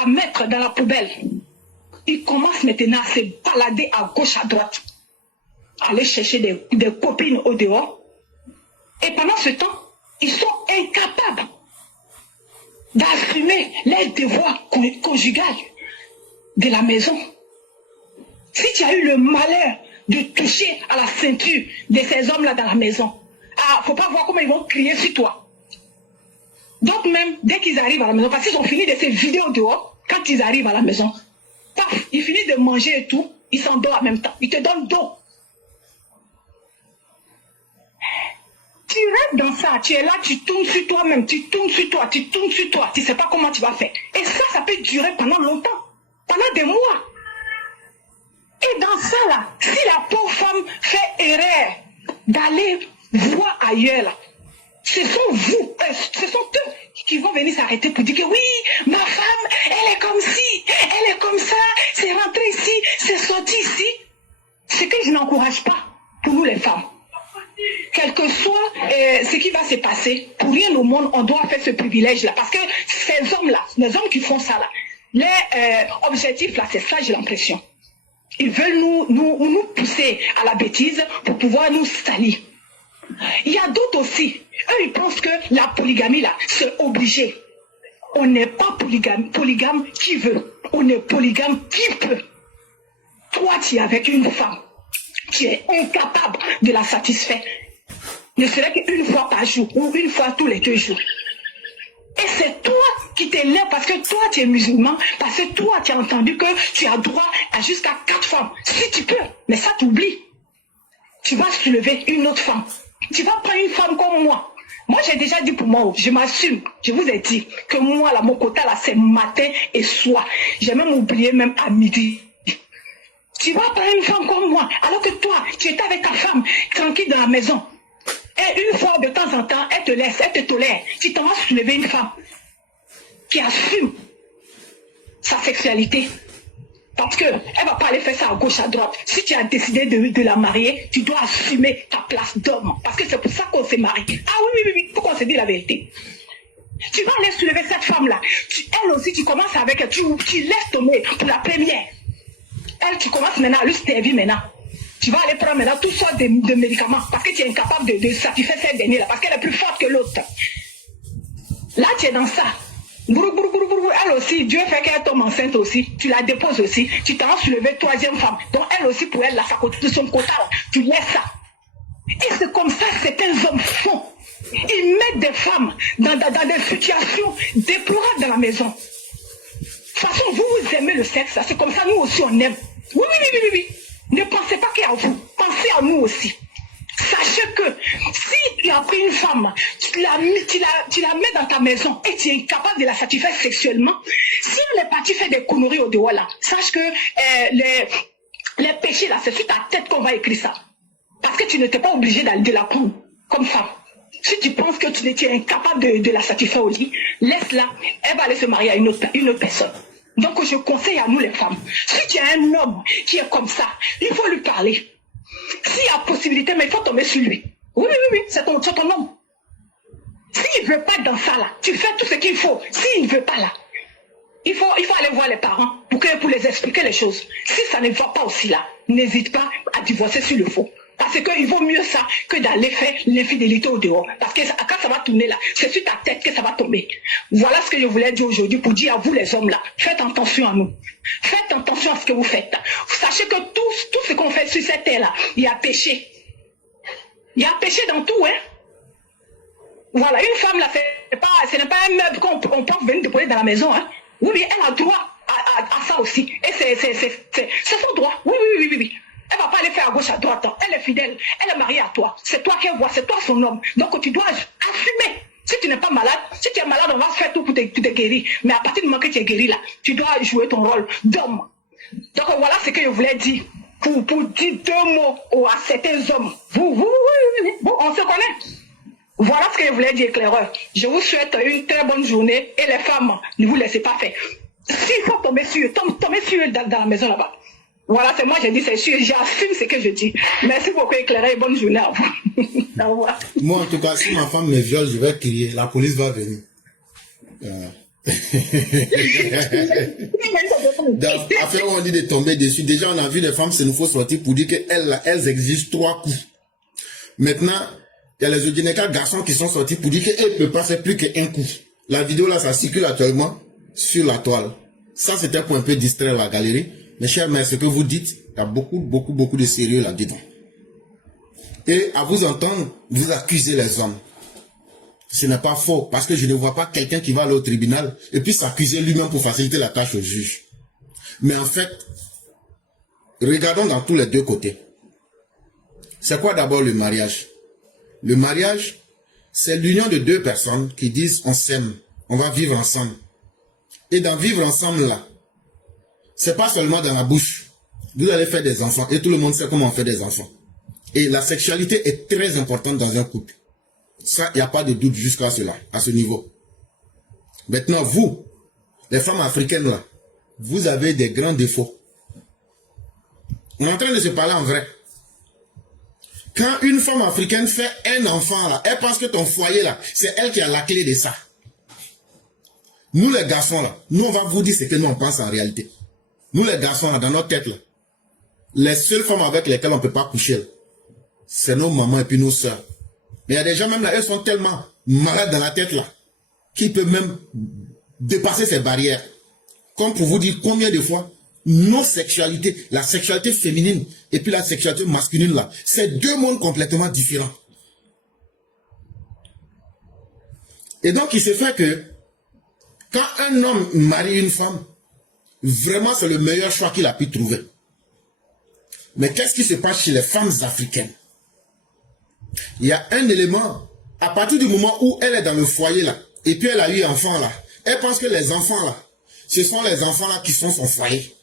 à mettre dans la poubelle. Ils commencent maintenant à se balader à gauche, à droite. aller chercher des copines au dehors. Et pendant ce temps, ils sont incapables d'assumer les devoirs conjugaux de la maison. Si tu as eu le malheur de toucher à la ceinture de ces hommes-là dans la maison, faut pas voir comment ils vont crier sur toi. Donc même, dès qu'ils arrivent à la maison, parce qu'ils ont fini de ces vidéos dehors, quand ils arrivent à la maison, paf, ils finissent de manger et tout, ils s'endorment en même temps. Ils te donnent d'eau. Tu restes dans ça, tu es là, tu tournes sur toi-même, tu tournes sur toi, tu tournes sur toi, tu ne sais pas comment tu vas faire. Et ça peut durer pendant longtemps, pendant des mois. Et dans ça là, si la pauvre femme fait erreur d'aller voir ailleurs là, ce sont eux qui vont venir s'arrêter pour dire que oui, ma femme, elle est comme ci, elle est comme ça, c'est rentré ici, c'est sorti ici. Ce que je n'encourage pas pour nous les femmes. Quel que soit ce qui va se passer, pour rien au monde, on doit faire ce privilège-là. Parce que ces hommes-là, les hommes qui font ça là, leur objectif là, c'est ça, j'ai l'impression. Ils veulent nous pousser à la bêtise pour pouvoir nous salir. Il y a d'autres aussi. Eux, ils pensent que la polygamie, là, c'est obligé. On n'est pas polygame qui veut. On est polygame qui peut. Toi, tu es avec une femme. Tu es incapable de la satisfaire. Ne serait qu'une fois par jour ou une fois tous les 2 jours. Et c'est toi qui t'élèves parce que toi, tu es musulman, parce que toi, tu as entendu que tu as droit à jusqu'à 4 femmes. Si tu peux, mais ça t'oublie. Tu vas soulever une autre femme. Tu vas prendre une femme comme moi. Moi, j'ai déjà dit pour moi, je m'assume. Je vous ai dit que moi, là, mon quota, là, c'est matin et soir. J'ai même oublié même à midi. Tu vas prendre une femme comme moi, alors que toi, tu étais avec ta femme, tranquille dans la maison. Et une fois de temps en temps, elle te laisse, elle te tolère. Tu t'en vas soulever une femme qui assume sa sexualité. Parce qu'elle ne va pas aller faire ça à gauche, à droite. Si tu as décidé de la marier, tu dois assumer ta place d'homme. Parce que c'est pour ça qu'on s'est marié. Ah oui, il faut qu'on se dise la vérité. Tu vas aller soulever cette femme-là. Elle aussi, tu commences avec elle. Tu laisses tomber pour la première. Elle, tu commences maintenant à lui servir maintenant. Tu vas aller prendre maintenant toutes sortes de médicaments parce que tu es incapable de satisfaire cette dernière-là, parce qu'elle est plus forte que l'autre. Là, tu es dans ça. Elle aussi, Dieu fait qu'elle tombe enceinte aussi. Tu la déposes aussi. Tu t'en vas soulever 3e femme. Donc elle aussi, pour elle, là, de son quota, tu laisses ça. Et c'est comme ça que certains hommes font. Ils mettent des femmes dans des situations déplorables dans la maison. De toute façon, vous aimez le sexe, c'est comme ça, nous aussi on aime. Oui. Ne pensez pas qu'à vous, pensez à nous aussi. Sachez que si tu as pris une femme, tu la mets dans ta maison et tu es incapable de la satisfaire sexuellement, si elle est partie faire des conneries au dehors là, sache que les péchés là, c'est sur ta tête qu'on va écrire ça. Parce que tu n'étais pas obligé de la prendre comme femme. Si tu penses que tu es incapable de la satisfaire au lit, laisse-la, elle va aller se marier à une autre personne. Donc je conseille à nous les femmes, si tu as un homme qui est comme ça, il faut lui parler. S'il y a possibilité, mais il faut tomber sur lui. Oui, c'est ton homme. S'il ne veut pas dans ça là, tu fais tout ce qu'il faut. S'il ne veut pas là, il faut aller voir les parents pour les expliquer les choses. Si ça ne va pas aussi là, n'hésite pas à divorcer s'il le faut. Parce qu'il vaut mieux ça que d'aller faire l'infidélité au dehors. Parce que quand ça va tourner là, c'est sur ta tête que ça va tomber. Voilà ce que je voulais dire aujourd'hui pour dire à vous les hommes là, faites attention à nous. Faites attention à ce que vous faites. Sachez que tout ce qu'on fait sur cette terre là, il y a péché. Il y a péché dans tout, hein. Voilà, une femme là, ce n'est pas un meuble qu'on peut venir déposer dans la maison, hein. Oui, elle a droit à ça aussi. Et c'est son droit. Oui. Elle ne va pas aller faire à gauche, à droite. Elle est fidèle. Elle est mariée à toi. C'est toi qu'elle voit. C'est toi son homme. Donc tu dois assumer. Si tu n'es pas malade, si tu es malade, on va faire tout pour te guérir. Mais à partir du moment que tu es guéri là, tu dois jouer ton rôle d'homme. Donc voilà ce que je voulais dire. Pour dire 2 mots à certains hommes. Vous, on se connaît. Voilà ce que je voulais dire, éclaireur. Je vous souhaite une très bonne journée. Et les femmes, ne vous laissez pas faire. S'il faut tomber sur eux, tombez sur eux dans la maison là-bas. Voilà, c'est moi, j'ai dit, c'est sûr, j'assume ce que je dis. Merci beaucoup, éclaireur, et bonne journée à vous. Au revoir. Moi, en tout cas, si ma femme me viole, je vais crier. La police va venir. Dans l'affaire où on dit de tomber dessus, déjà on a vu des femmes s'il sortir pour dire qu'elles exigent 3 coups. Maintenant, il y a les Odineka garçons qui sont sortis pour dire qu'elles ne peuvent pas faire plus qu'un coup. La vidéo là, ça circule actuellement sur la toile. Ça, c'était pour un peu distraire la galerie. Mais chers mères, ce que vous dites, il y a beaucoup de sérieux là-dedans. Et à vous entendre, vous accusez les hommes. Ce n'est pas faux, parce que je ne vois pas quelqu'un qui va aller au tribunal et puis s'accuser lui-même pour faciliter la tâche au juge. Mais en fait, regardons dans tous les deux côtés. C'est quoi d'abord le mariage? Le mariage, c'est l'union de 2 personnes qui disent on s'aime, on va vivre ensemble. Et dans vivre ensemble là, c'est pas seulement dans la bouche. Vous allez faire des enfants et tout le monde sait comment on fait des enfants. Et la sexualité est très importante dans un couple. Ça, il n'y a pas de doute jusqu'à cela, à ce niveau. Maintenant, vous, les femmes africaines là, vous avez des grands défauts. On est en train de se parler en vrai. Quand une femme africaine fait un enfant là, elle pense que ton foyer là, c'est elle qui a la clé de ça. Nous les garçons là, nous on va vous dire ce que nous on pense en réalité. Nous les garçons là, dans notre tête là, les seules femmes avec lesquelles on ne peut pas coucher, c'est nos mamans et puis nos soeurs. Mais il y a des gens même là, elles sont tellement malades dans la tête là, qu'ils peuvent même dépasser ces barrières. Comme pour vous dire combien de fois, nos sexualités, la sexualité féminine et puis la sexualité masculine là, c'est 2 mondes complètement différents. Et donc il se fait que, quand un homme marie une femme, vraiment c'est le meilleur choix qu'il a pu trouver. Mais qu'est-ce qui se passe chez les femmes africaines? Il y a un élément, à partir du moment où elle est dans le foyer là, et puis elle a eu enfant là, elle pense que les enfants là, ce sont les enfants là qui sont son foyer.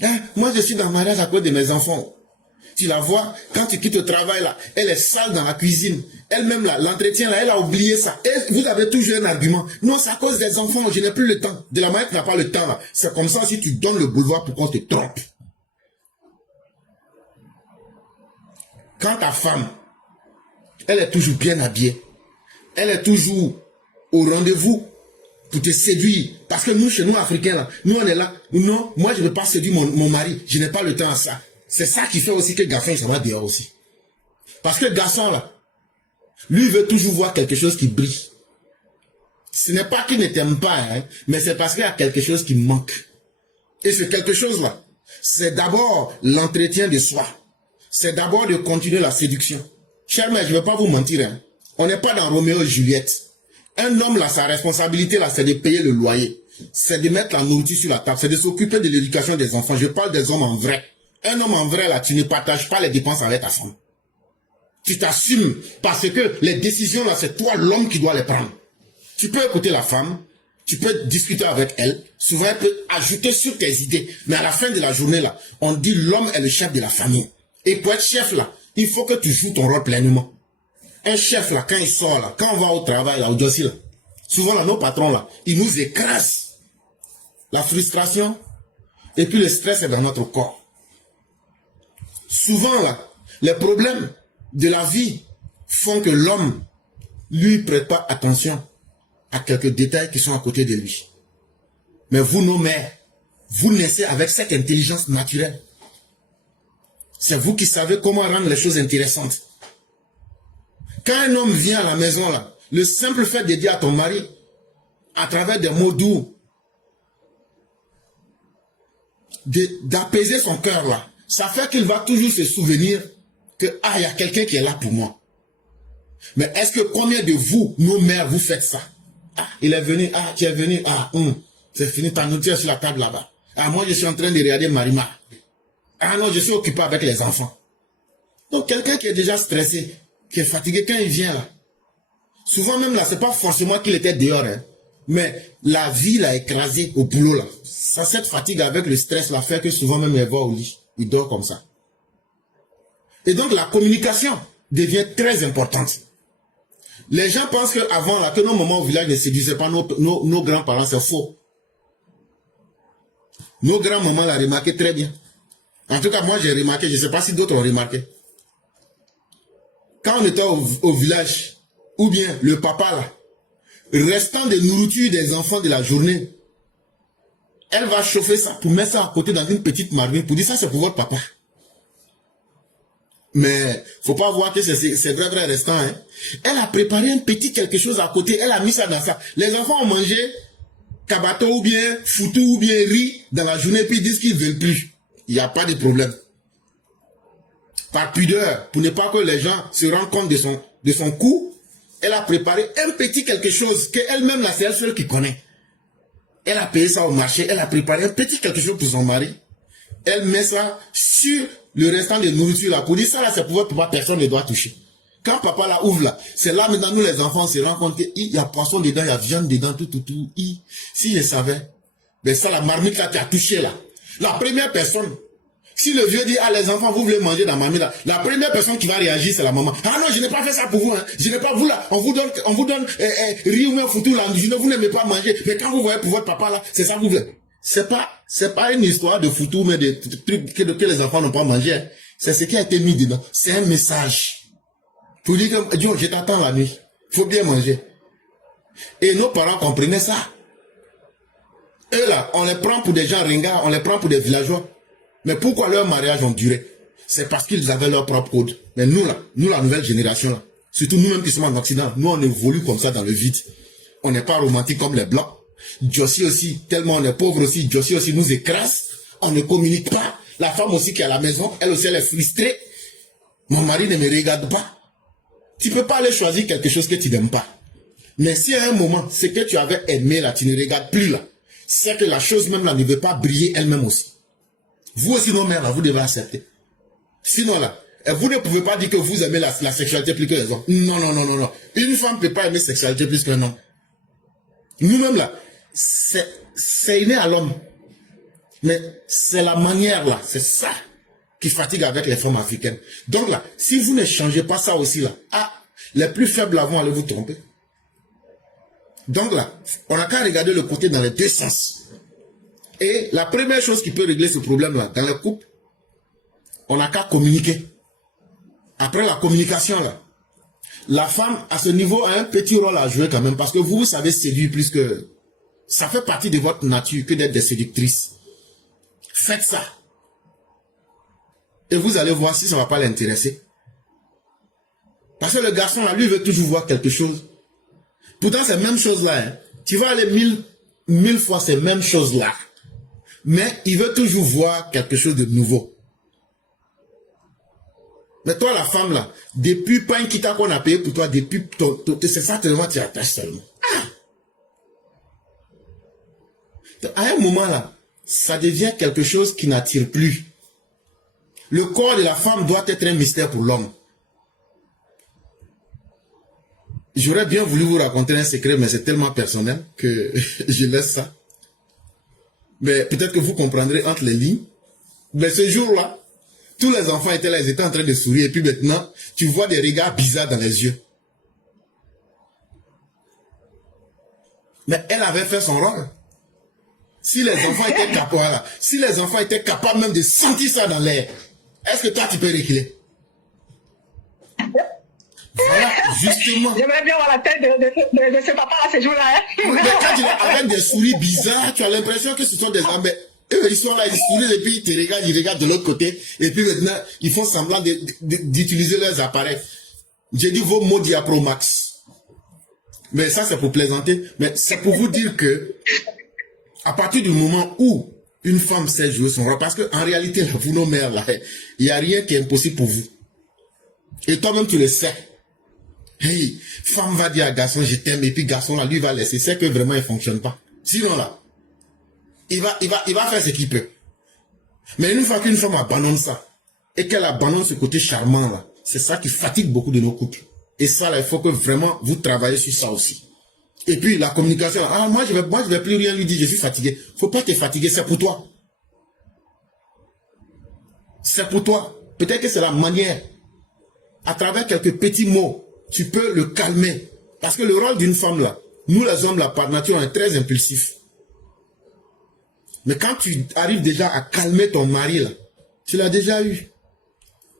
Hein? Moi je suis dans le mariage à cause de mes enfants. Tu la vois, quand tu quittes le travail là, elle est sale dans la cuisine. Elle-même là, l'entretien là, elle a oublié ça. Et vous avez toujours un argument. Non, c'est à cause des enfants, je n'ai plus le temps. De la manière que tu n'as pas le temps là. C'est comme ça si tu donnes le boulevard pour qu'on te trompe. Quand ta femme, elle est toujours bien habillée, elle est toujours au rendez-vous pour te séduire. Parce que nous, chez nous Africains là, nous on est là. Non, moi je ne veux pas séduire mon mari. Je n'ai pas le temps à ça. C'est ça qui fait aussi que le garçon, ça va dehors aussi. Parce que le garçon, là, lui, veut toujours voir quelque chose qui brille. Ce n'est pas qu'il ne t'aime pas, hein, mais c'est parce qu'il y a quelque chose qui manque. Et ce quelque chose-là, c'est d'abord l'entretien de soi. C'est d'abord de continuer la séduction. Chers mères, je ne vais pas vous mentir, hein. On n'est pas dans Roméo et Juliette. Un homme, là, sa responsabilité, là, c'est de payer le loyer. C'est de mettre la nourriture sur la table. C'est de s'occuper de l'éducation des enfants. Je parle des hommes en vrai. Un homme en vrai, là, tu ne partages pas les dépenses avec ta femme. Tu t'assumes parce que les décisions, là, c'est toi l'homme qui doit les prendre. Tu peux écouter la femme, tu peux discuter avec elle, souvent elle peut ajouter sur tes idées. Mais à la fin de la journée, là, on dit l'homme est le chef de la famille. Et pour être chef, là, il faut que tu joues ton rôle pleinement. Un chef, là, quand il sort, là, quand on va au travail, là, au dossier, là, souvent, là, nos patrons, là, ils nous écrasent. La frustration et puis le stress est dans notre corps. Souvent, là, les problèmes de la vie font que l'homme, lui, prête pas attention à quelques détails qui sont à côté de lui. Mais vous, nos mères, vous naissez avec cette intelligence naturelle. C'est vous qui savez comment rendre les choses intéressantes. Quand un homme vient à la maison, là, le simple fait de dire à ton mari, à travers des mots doux, d'apaiser son cœur, là, ça fait qu'il va toujours se souvenir que, ah, il y a quelqu'un qui est là pour moi. Mais est-ce que combien de vous, nos mères, vous faites ça? Ah, il est venu, ah, tu es venu, ah, c'est fini, ta nourriture sur la table là-bas. Ah, moi, je suis en train de regarder Marima. Ah non, je suis occupé avec les enfants. Donc, quelqu'un qui est déjà stressé, qui est fatigué, quand il vient là, souvent même là, c'est pas forcément qu'il était dehors, hein, mais la vie l'a écrasé au boulot là. Ça, cette fatigue avec le stress là, fait que souvent même il va au lit. Il dort comme ça. Et donc la communication devient très importante. Les gens pensent qu'avant, là, que nos mamans au village ne séduisaient pas nos grands-parents, c'est faux. Nos grands-mamans l'ont remarqué très bien. En tout cas, moi j'ai remarqué, je ne sais pas si d'autres ont remarqué. Quand on était au village, ou bien le papa là, restant de nourriture des enfants de la journée, elle va chauffer ça pour mettre ça à côté dans une petite marmite pour dire ça c'est pour votre papa. Mais faut pas voir que c'est vrai restant. Hein. Elle a préparé un petit quelque chose à côté, elle a mis ça dans ça. Les enfants ont mangé kabato ou bien foutou ou bien riz dans la journée puis ils disent qu'ils ne veulent plus. Il n'y a pas de problème. Par pudeur, pour ne pas que les gens se rendent compte de son coup, elle a préparé un petit quelque chose qu'elle-même, c'est elle seule qui connaît. Elle a payé ça au marché, elle a préparé un petit quelque chose pour son mari. Elle met ça sur le restant de nourriture là. Pour dire ça là, c'est pour votre papa, personne ne doit toucher. Quand papa là ouvre là, c'est là maintenant nous les enfants on se rend compte qu'il y a poisson dedans, il y a viande dedans, tout. Si je savais, ben ça la marmite là, tu as touché là. La première personne, si le vieux dit, ah les enfants, vous voulez manger dans la marmite là, la première personne qui va réagir, c'est la maman. Ah non, je n'ai pas fait ça pour vous, hein. Je n'ai pas vous là, on vous donne riz ou un foutu là, vous n'aimez pas manger. Mais quand vous voyez pour votre papa là, c'est ça que vous voulez. C'est pas une histoire de foutu, mais de trucs que les enfants n'ont pas mangé. Hein. C'est ce qui a été mis dedans. C'est un message. Pour dire que, Dieu, je t'attends la nuit. Faut bien manger. Et nos parents comprenaient ça. Eux là, on les prend pour des gens ringards, on les prend pour des villageois. Mais pourquoi leur mariage ont duré? C'est parce qu'ils avaient leur propre code. Mais nous là, la nouvelle génération là, surtout nous-mêmes qui sommes en Occident, nous on évolue comme ça dans le vide. On n'est pas romantique comme les Blancs. Josie aussi, tellement on est pauvre aussi, Josie aussi nous écrase. On ne communique pas. La femme aussi qui est à la maison, elle aussi elle est frustrée. Mon mari ne me regarde pas. Tu ne peux pas aller choisir quelque chose que tu n'aimes pas. Mais si à un moment, ce que tu avais aimé là, tu ne regardes plus là, c'est que la chose même là ne veut pas briller elle-même aussi. Vous aussi, nos mères là, vous devez accepter. Sinon là, vous ne pouvez pas dire que vous aimez la sexualité plus que les hommes. Non. Une femme ne peut pas aimer la sexualité plus qu'un homme. Nous-mêmes là, c'est inné à l'homme. Mais c'est la manière là, c'est ça qui fatigue avec les femmes africaines. Donc là, si vous ne changez pas ça aussi là, les plus faibles là vont aller vous tromper. Donc là, on n'a qu'à regarder le côté dans les deux sens. Et la première chose qui peut régler ce problème là, dans le couple, on n'a qu'à communiquer. Après la communication là, la femme à ce niveau a un petit rôle à jouer quand même, parce que vous savez séduire plus que... Ça fait partie de votre nature que d'être des séductrices. Faites ça. Et vous allez voir si ça ne va pas l'intéresser. Parce que le garçon là, lui, veut toujours voir quelque chose. Pourtant, c'est la même chose là. Hein. Tu vas aller mille fois ces mêmes choses là. Mais il veut toujours voir quelque chose de nouveau. Mais toi, la femme là, depuis pas un kita qu'on a payé pour toi, depuis c'est ça tellement tu attaches seulement. À un moment là, ça devient quelque chose qui n'attire plus. Le corps de la femme doit être un mystère pour l'homme. J'aurais bien voulu vous raconter un secret, mais c'est tellement personnel que je laisse ça. Mais peut-être que vous comprendrez entre les lignes. Mais ce jour-là, tous les enfants étaient là, ils étaient en train de sourire. Et puis maintenant, tu vois des regards bizarres dans les yeux. Mais elle avait fait son rôle. Si les enfants étaient capables, voilà, si les enfants étaient capables même de sentir ça dans l'air, est-ce que toi tu peux reculer? Voilà, justement. J'aimerais bien voir la tête de ce papa-là ces jours-là. Hein? Mais quand tu vas avec des souris bizarres, tu as l'impression que ce sont des hommes. Eux, ils sont là, ils sourient et puis ils te regardent, ils regardent de l'autre côté. Et puis maintenant, ils font semblant d'utiliser leurs appareils. J'ai dit vos mots Diapro Max. Mais ça, c'est pour plaisanter. Mais c'est pour vous dire que, à partir du moment où une femme sait jouer son rôle, parce qu'en réalité, vous, nos mères, là, il n'y a rien qui est impossible pour vous. Et toi-même, tu le sais. Hey, femme va dire à garçon, je t'aime, et puis garçon, là, lui, va laisser. C'est que vraiment, il ne fonctionne pas. Sinon, là, il va faire ce qu'il peut. Mais une fois qu'une femme abandonne ça, et qu'elle abandonne ce côté charmant, là, c'est ça qui fatigue beaucoup de nos couples. Et ça, là, il faut que vraiment vous travaillez sur ça aussi. Et puis, la communication, moi, je vais plus rien lui dire, je suis fatigué. Faut pas te fatiguer, c'est pour toi. C'est pour toi. Peut-être que c'est la manière. À travers quelques petits mots, tu peux le calmer. Parce que le rôle d'une femme, là, nous les hommes, là, par nature, on est très impulsifs. Mais quand tu arrives déjà à calmer ton mari, là, tu l'as déjà eu.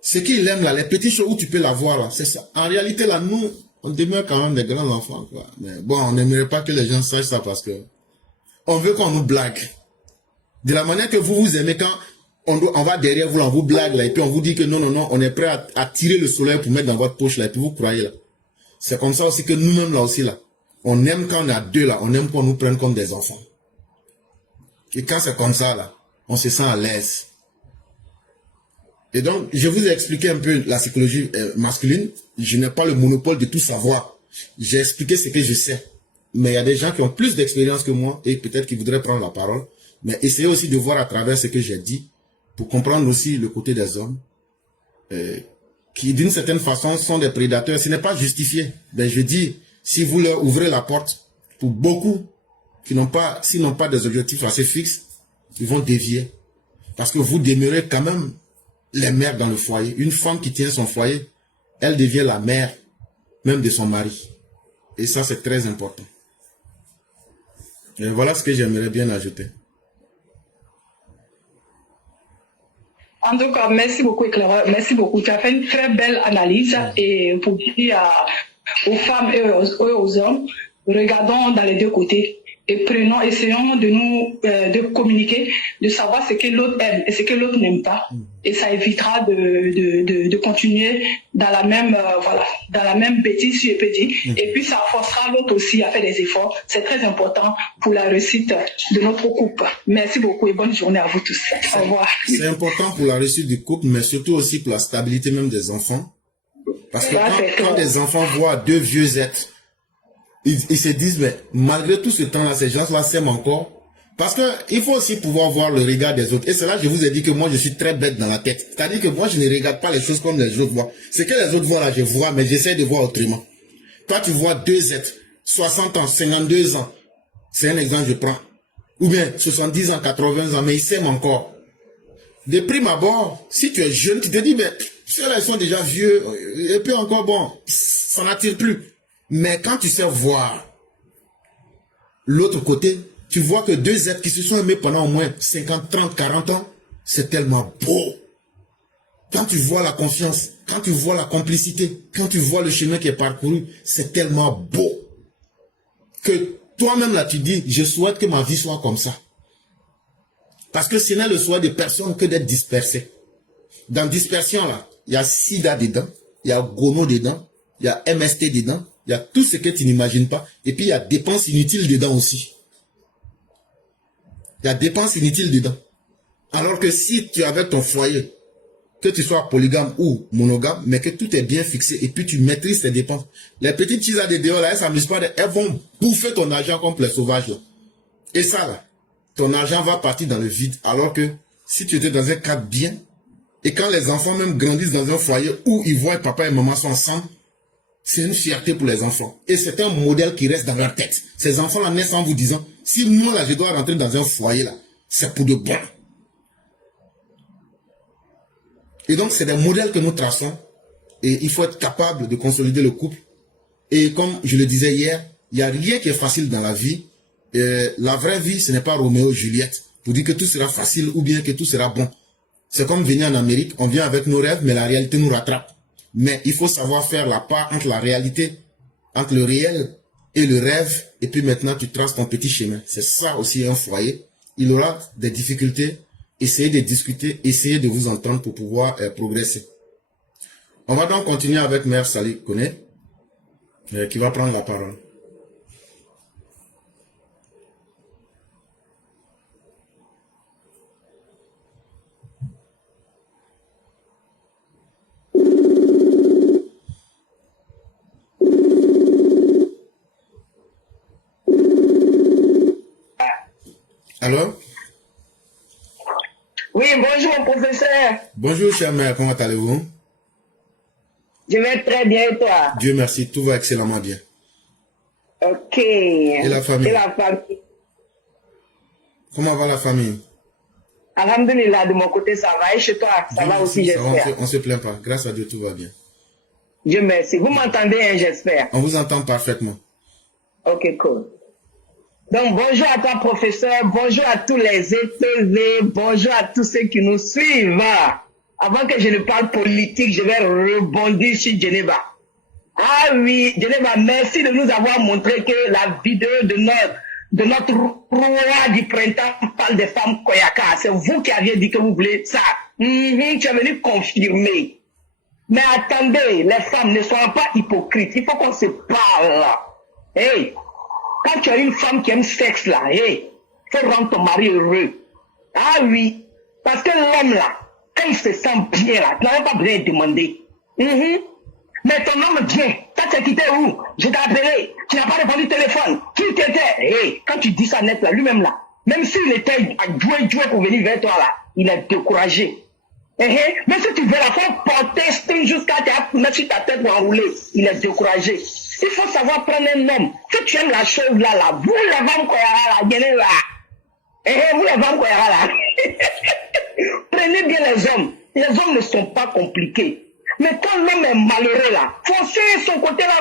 Ce qu'il aime, là, les petites choses où tu peux la voir, là, c'est ça. En réalité, là, nous, on demeure quand même des grands enfants, quoi. Mais bon, on n'aimerait pas que les gens sachent ça parce que on veut qu'on nous blague. De la manière que vous aimez quand on va derrière vous, on vous blague là, et puis on vous dit que non, on est prêt à tirer le soleil pour mettre dans votre poche là, et puis vous croyez là. C'est comme ça aussi que nous-mêmes là aussi là. On aime quand on est à deux là, on aime qu'on nous prenne comme des enfants. Et quand c'est comme ça là, on se sent à l'aise. Et donc, je vous ai expliqué un peu la psychologie masculine. Je n'ai pas le monopole de tout savoir. J'ai expliqué ce que je sais. Mais il y a des gens qui ont plus d'expérience que moi et peut-être qui voudraient prendre la parole. Mais essayez aussi de voir à travers ce que j'ai dit pour comprendre aussi le côté des hommes qui, d'une certaine façon, sont des prédateurs. Ce n'est pas justifié. Ben, je dis, si vous leur ouvrez la porte, pour beaucoup qui n'ont pas, s'ils n'ont pas des objectifs assez fixes, ils vont dévier. Parce que vous demeurez quand même les mères dans le foyer. Une femme qui tient son foyer, elle devient la mère même de son mari. Et ça, c'est très important. Et voilà ce que j'aimerais bien ajouter. En tout cas, merci beaucoup, éclaireur. Merci beaucoup. Tu as fait une très belle analyse et pour dire aux femmes et aux hommes, regardons dans les deux côtés et essayons de nous de communiquer, de savoir ce que l'autre aime et ce que l'autre n'aime pas. Et ça évitera de continuer dans la même dans la même bêtise, si je peux dire. Et puis ça forcera l'autre aussi à faire des efforts. C'est très important pour la réussite de notre couple. Merci beaucoup et bonne journée à vous tous. Au revoir. C'est important pour la réussite du couple, mais surtout aussi pour la stabilité même des enfants. Parce que quand des enfants voient deux vieux êtres, ils se disent, mais malgré tout ce temps-là, ces gens-là s'aiment encore. Parce que il faut aussi pouvoir voir le regard des autres. Et c'est là que je vous ai dit que moi, je suis très bête dans la tête. C'est-à-dire que moi, je ne regarde pas les choses comme les autres voient. Ce que les autres voient là, je vois, mais j'essaie de voir autrement. Toi, tu vois deux êtres, 60 ans, 52 ans. C'est un exemple que je prends. Ou bien 70 ans, 80 ans, mais ils s'aiment encore. De prime abord, si tu es jeune, tu te dis, mais ceux-là, ils sont déjà vieux. Et puis encore, bon, ça n'attire plus. Mais quand tu sais voir l'autre côté, tu vois que deux êtres qui se sont aimés pendant au moins 50, 30, 40 ans, c'est tellement beau. Quand tu vois la confiance, quand tu vois la complicité, quand tu vois le chemin qui est parcouru, c'est tellement beau. Que toi-même là, tu dis, je souhaite que ma vie soit comme ça. Parce que ce n'est le souhait de personne que d'être dispersé. Dans dispersion là, il y a sida dedans, il y a gono dedans, il y a MST dedans, il y a tout ce que tu n'imagines pas. Et puis il y a dépenses inutiles dedans aussi. Il y a dépenses inutiles dedans. Alors que si tu es avec ton foyer, que tu sois polygame ou monogame, mais que tout est bien fixé et puis tu maîtrises tes dépenses. Les petites filles de dehors là, elles s'amusent pas, elles vont bouffer ton argent comme les sauvages là. Et ça là, ton argent va partir dans le vide. Alors que si tu étais dans un cadre bien, et quand les enfants même grandissent dans un foyer où ils voient papa et maman sont ensemble, c'est une fierté pour les enfants. Et c'est un modèle qui reste dans leur tête. Ces enfants-là naissent en vous disant, si moi là je dois rentrer dans un foyer là, c'est pour de bon. Et donc c'est des modèles que nous traçons. Et il faut être capable de consolider le couple. Et comme je le disais hier, il n'y a rien qui est facile dans la vie. La vraie vie, ce n'est pas Roméo et Juliette. Pour dire que tout sera facile ou bien que tout sera bon. C'est comme venir en Amérique, on vient avec nos rêves, mais la réalité nous rattrape. Mais il faut savoir faire la part entre la réalité, entre le réel et le rêve. Et puis maintenant, tu traces ton petit chemin. C'est ça aussi un foyer. Il aura des difficultés. Essayez de discuter, essayez de vous entendre pour pouvoir progresser. On va donc continuer avec Mère Sally Koné, qui va prendre la parole. Alors? Oui, bonjour, professeur. Bonjour, chère mère, comment allez-vous? Je vais très bien, et toi? Dieu merci, tout va excellemment bien. Ok. Et la famille? Et la famille? Comment va la famille? Alhamdulillah, de mon côté, ça va. Et chez toi, ça va aussi, j'espère. On se plaint pas. Grâce à Dieu, tout va bien. Dieu merci. Vous m'entendez, hein, j'espère? On vous entend parfaitement. Ok, cool. Donc, bonjour à toi, professeur. Bonjour à tous les ETV. Bonjour à tous ceux qui nous suivent. Avant que je ne parle politique, je vais rebondir sur Geneva. Ah oui, Geneva, merci de nous avoir montré que la vidéo de notre roi du printemps parle des femmes Koyaka. C'est vous qui aviez dit que vous voulez ça. Tu es venu confirmer. Mais attendez, les femmes, ne soyons pas hypocrites. Il faut qu'on se parle. Hey, quand tu as une femme qui aime sexe là, hey, faut rendre ton mari heureux. Ah oui, parce que l'homme là, quand il se sent bien là, tu n'as pas besoin de demander. Mais ton homme vient, t'as t'es quitté où? Je t'ai appelé, tu n'as pas répondu au téléphone. Qui t'étais? Hey, quand tu dis ça net là, lui-même là, même s'il était à jouer pour venir vers toi là, il est découragé. Mais si tu veux la faire porter string jusqu'à mettre sur ta tête ou enrouler, il est découragé. Il faut savoir prendre un homme. Si tu aimes la chose là, vous les femmes Koyara là, venez là. Vous les femmes Koyara là. Prenez bien les hommes. Les hommes ne sont pas compliqués. Mais quand l'homme est malheureux là, forcer son côté là,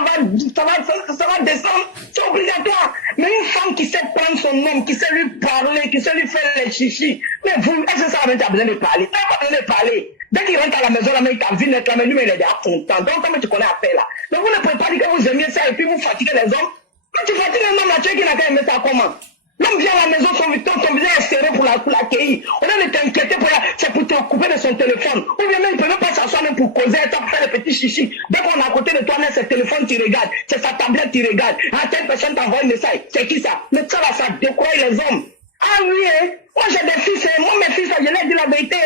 ça va descendre, c'est obligatoire. Mais une femme qui sait prendre son homme, qui sait lui parler, qui sait lui faire les chichis, mais vous, est-ce que ça va besoin de parler? Ça n'a pas besoin de parler. Dès qu'il rentre à la maison, là, mais il t'a vu naître là, mais lui, il est déjà content. Donc, comment tu connais à faire là? Mais vous ne pouvez pas dire que vous aimiez ça et puis vous fatiguez les hommes. Quand tu fatigues un homme là, tu sais qu'il n'a qu'à aimer ça comment? L'homme vient à la maison, son visage est serré pour l'accueillir. On a été inquiété c'est pour te couper de son téléphone. Ou bien même, il ne peut même pas s'asseoir même pour causer, pour faire des petits chichis. Dès qu'on est à côté de toi, c'est le téléphone, tu regardes. C'est sa tablette, tu regardes. Ah, telle personne t'envoie un message. C'est qui ça? Mais ça va, ça décourage les hommes. Ah oui, moi j'ai des fils, moi mes fils, je leur dis la vérité.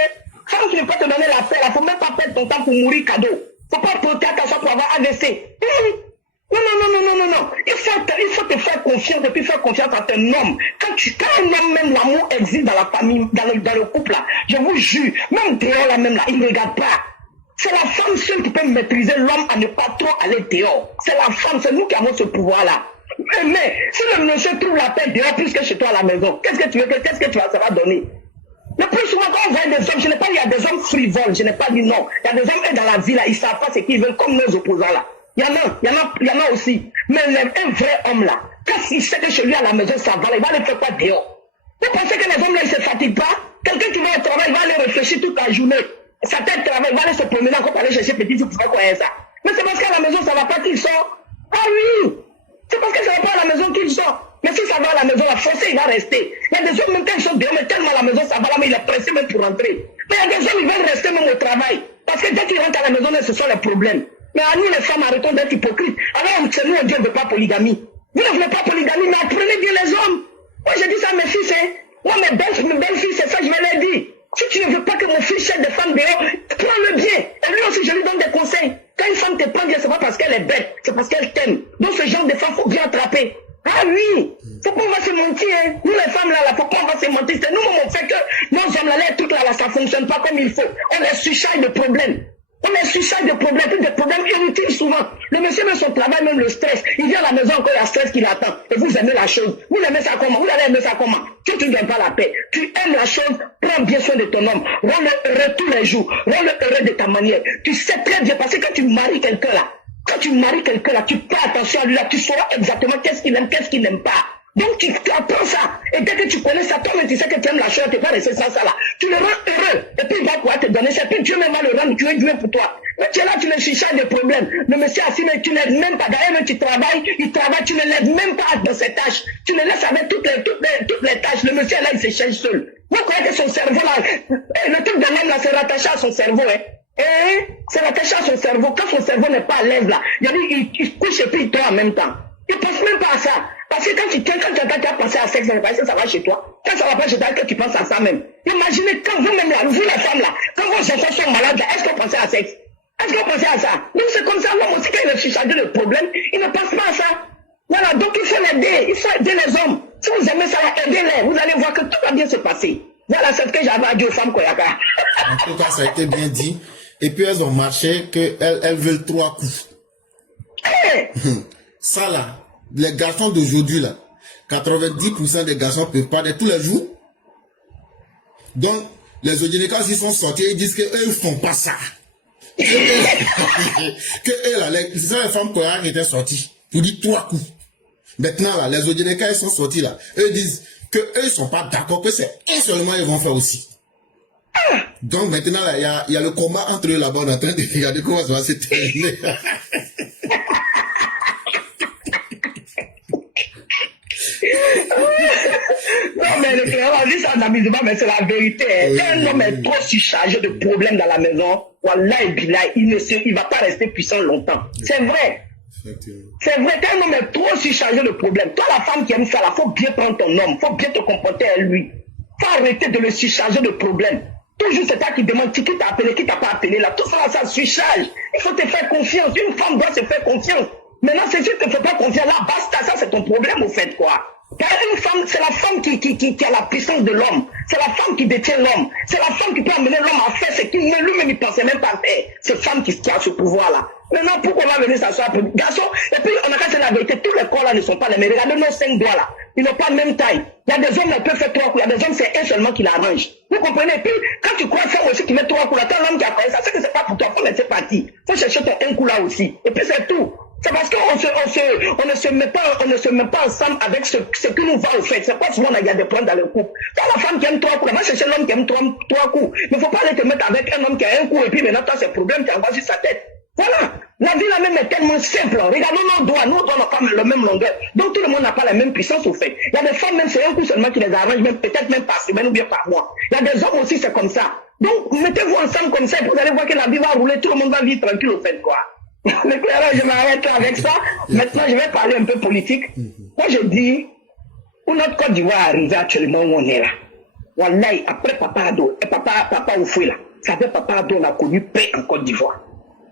Quand tu ne peux pas te donner la paix, il ne faut même pas perdre ton temps pour mourir cadeau. Il ne faut pas porter à ta soeur pour avoir AVC. Non. Il faut te faire confiance et puis faire confiance à ton homme. Quand un homme, même l'amour existe dans la famille, dans le couple là, je vous jure, même dehors là même là, il ne regarde pas. C'est la femme seule qui peut maîtriser l'homme à ne pas trop aller dehors. C'est la femme, c'est nous qui avons ce pouvoir là. Mais si le monsieur trouve la paix dehors plus que chez toi à la maison, qu'est-ce que tu veux, ça va donner? Le plus souvent quand on voit des hommes, je n'ai pas dit il y a des hommes frivoles, je n'ai pas dit non. Il y a des hommes dans la vie là, ils ne savent pas ce qu'ils veulent comme nos opposants là. Il y en a aussi. Mais un vrai homme là, quand il sait que chez lui à la maison ça va, il va aller faire quoi dehors? Vous pensez que les hommes là ils ne se fatiguent pas? Quelqu'un qui va au travail, il va aller réfléchir toute la journée. Sa tête travaille, il va aller se promener encore aller chercher petit truc pour faire ça. Mais c'est parce qu'à la maison ça ne va pas qu'il sort. Ah oui! C'est parce que ça ne va pas à la maison qu'il sort. Mais si ça va à la maison, la forcée, il va rester. Il y a des hommes, même quand ils sont dehors, mais tellement à la maison, ça va là, mais il est pressé même pour rentrer. Mais il y a des hommes, ils veulent rester même au travail. Parce que dès qu'ils rentrent à la maison, ce sont les problèmes. Mais à nous, les femmes, arrêtons d'être hypocrites. Alors, c'est nous, on dit, on ne veut pas polygamie. Vous ne voulez pas polygamie, mais apprenez bien les hommes. Moi, j'ai dit ça à mes fils, Moi, mes belles filles, c'est ça, je vais leur dire. Si tu ne veux pas que mon fils cherche des femmes dehors, prends-le bien. Et lui aussi, je lui donne des conseils. Quand une femme te prend bien, c'est pas parce qu'elle est bête, c'est parce qu'elle t'aime. Donc, ce genre de femmes, il faut bien attraper. Ah oui, faut pas on va se mentir, Nous les femmes là, faut pas on va se mentir. C'est nous on fait que nos hommes là, toutes là, ça fonctionne pas comme il faut. On les surcharge de problèmes. Des problèmes inutiles souvent. Le monsieur met son travail, même le stress. Il vient à la maison encore, il y a stress qui l'attend. Et vous aimez la chose. Vous aimez ça comment? Vous allez aimer ça comment? Tu ne gagnes pas la paix. Tu aimes la chose, prends bien soin de ton homme. Rends-le heureux tous les jours. Rends-le heureux de ta manière. Tu sais très bien, parce que quand tu maries quelqu'un là, tu fais attention à lui là, tu sauras exactement qu'est-ce qu'il aime, qu'est-ce qu'il n'aime pas. Donc tu apprends ça. Et dès que tu connais ça, toi-même tu sais que tu aimes la chose, tu ne peux pas rester sans ça là. Tu le rends heureux. Et puis il va pouvoir te donner ça. Et puis Dieu même va le rendre, tu es Dieu pour toi. Mais tu es là, tu le cherches des problèmes. Le monsieur assis, mais tu n'aides même pas. D'ailleurs, même tu travailles, il travaille, tu ne l'aides même pas dans ses tâches. Tu le laisses avec toutes les tâches. Le monsieur là, il se cherche seul. Vous croyez que son cerveau là, le truc de l'homme là, c'est rattaché à son cerveau, c'est rattaché à son cerveau. Quand son cerveau n'est pas à l'aise là, il couche et puis il dort en même temps. Il ne pense même pas à ça. Parce que quand tu as pensé à sexe, ça va chez toi. Quand ça va pas chez toi, que tu penses à ça même. Imaginez quand vous-même là, vous les femmes là, quand vos enfants sont malades, est-ce qu'on pensez à sexe? Est-ce qu'on pensait à ça? Donc c'est comme ça, l'homme aussi, quand il réfléchit à le problème, il ne pense pas à ça. Voilà, donc il faut l'aider, il faut aider les hommes. Si vous aimez ça, aidez-les, vous allez voir que tout va bien se passer. Voilà ce que j'avais à dire aux femmes Koyaka. En tout cas, ça a été bien dit. Et puis elles ont marché qu'elles veulent 3 coups. Ça là, les garçons d'aujourd'hui là, 90% des garçons peuvent pas tous les jours. Donc, les Odjinékas, ils sont sortis, ils disent qu'eux ne font pas ça. Que eux là, c'est ça les femmes Koyaka qui étaient sorties. Pour dire 3 coups. Maintenant là, les Odjinékas, ils sont sortis là. Eux disent que eux ne sont pas d'accord, que c'est un seulement ils vont faire aussi. Donc maintenant, il y a le combat entre eux là-bas, on est en train de regarder comment ça va se terminer. le frère a dit ça en amusement, mais c'est la vérité. Oui, Quand un homme est trop surchargé de problèmes dans la maison, Wallah et Billah, il ne va pas rester puissant longtemps. C'est vrai. C'est vrai, quand un homme est trop surchargé de problèmes, toi la femme qui aime ça, il faut bien prendre ton homme, il faut bien te comporter avec lui. Il faut arrêter de le surcharger de problèmes. Toujours c'est toi qui demande qui t'a appelé, qui t'a pas appelé là. Tout ça, ça surcharge. Il faut te faire confiance. Une femme doit se faire confiance. Maintenant, si tu ne te fais pas confiance, là, basta, ça c'est ton problème au fait, quoi. Car une femme, c'est la femme qui a la puissance de l'homme. C'est la femme qui détient l'homme. C'est la femme qui peut amener l'homme à faire ce qu'il lui-même il pensait même pas faire. C'est femme qui a ce pouvoir-là. Maintenant, pourquoi on va venir s'asseoir pour garçon? Et puis, on a qu'à se la vérité, tous les corps là ne sont pas les mêmes. Regardez nos 5 doigts là. Ils n'ont pas la même taille. Il y a des hommes qui peuvent faire 3 coups. Il y a des hommes, c'est un seulement qui l'arrange. Vous comprenez? Et puis, quand tu crois faire aussi qui met 3 coups là, quand l'homme qui a fait ça, c'est que c'est pas pour toi. Faut laisser partir. Faut chercher ton un coup là aussi. Et puis, c'est tout. C'est parce qu'on ne se met pas ensemble avec ce que nous va au fait. C'est pas souvent il y a des problèmes dans le couple. Quand la femme qui aime 3 coups, va chercher l'homme qui aime 3 coups. Il ne faut pas aller te mettre avec un homme qui a un coup et puis maintenant, toi, c'est problème, tu envoies sur sa tête. Voilà. La vie là même est tellement simple. Regardons nos doigts n'ont pas la même longueur. Donc tout le monde n'a pas la même puissance au fait. Il y a des femmes, même c'est un coup seulement qui les arrange, même peut-être même par semaine ou bien par mois. Il y a des hommes aussi, c'est comme ça. Donc mettez-vous ensemble comme ça et vous allez voir que la vie va rouler, tout le monde va vivre tranquille au fait, quoi. L'éclairage, je m'arrête avec ça. Maintenant, je vais parler un peu politique. Moi, je dis, où notre Côte d'Ivoire arrive actuellement où on est là. Wallahi, après Papa Ado, et Papa Oufoué là, ça fait Papa Ado, on a connu paix en Côte d'Ivoire.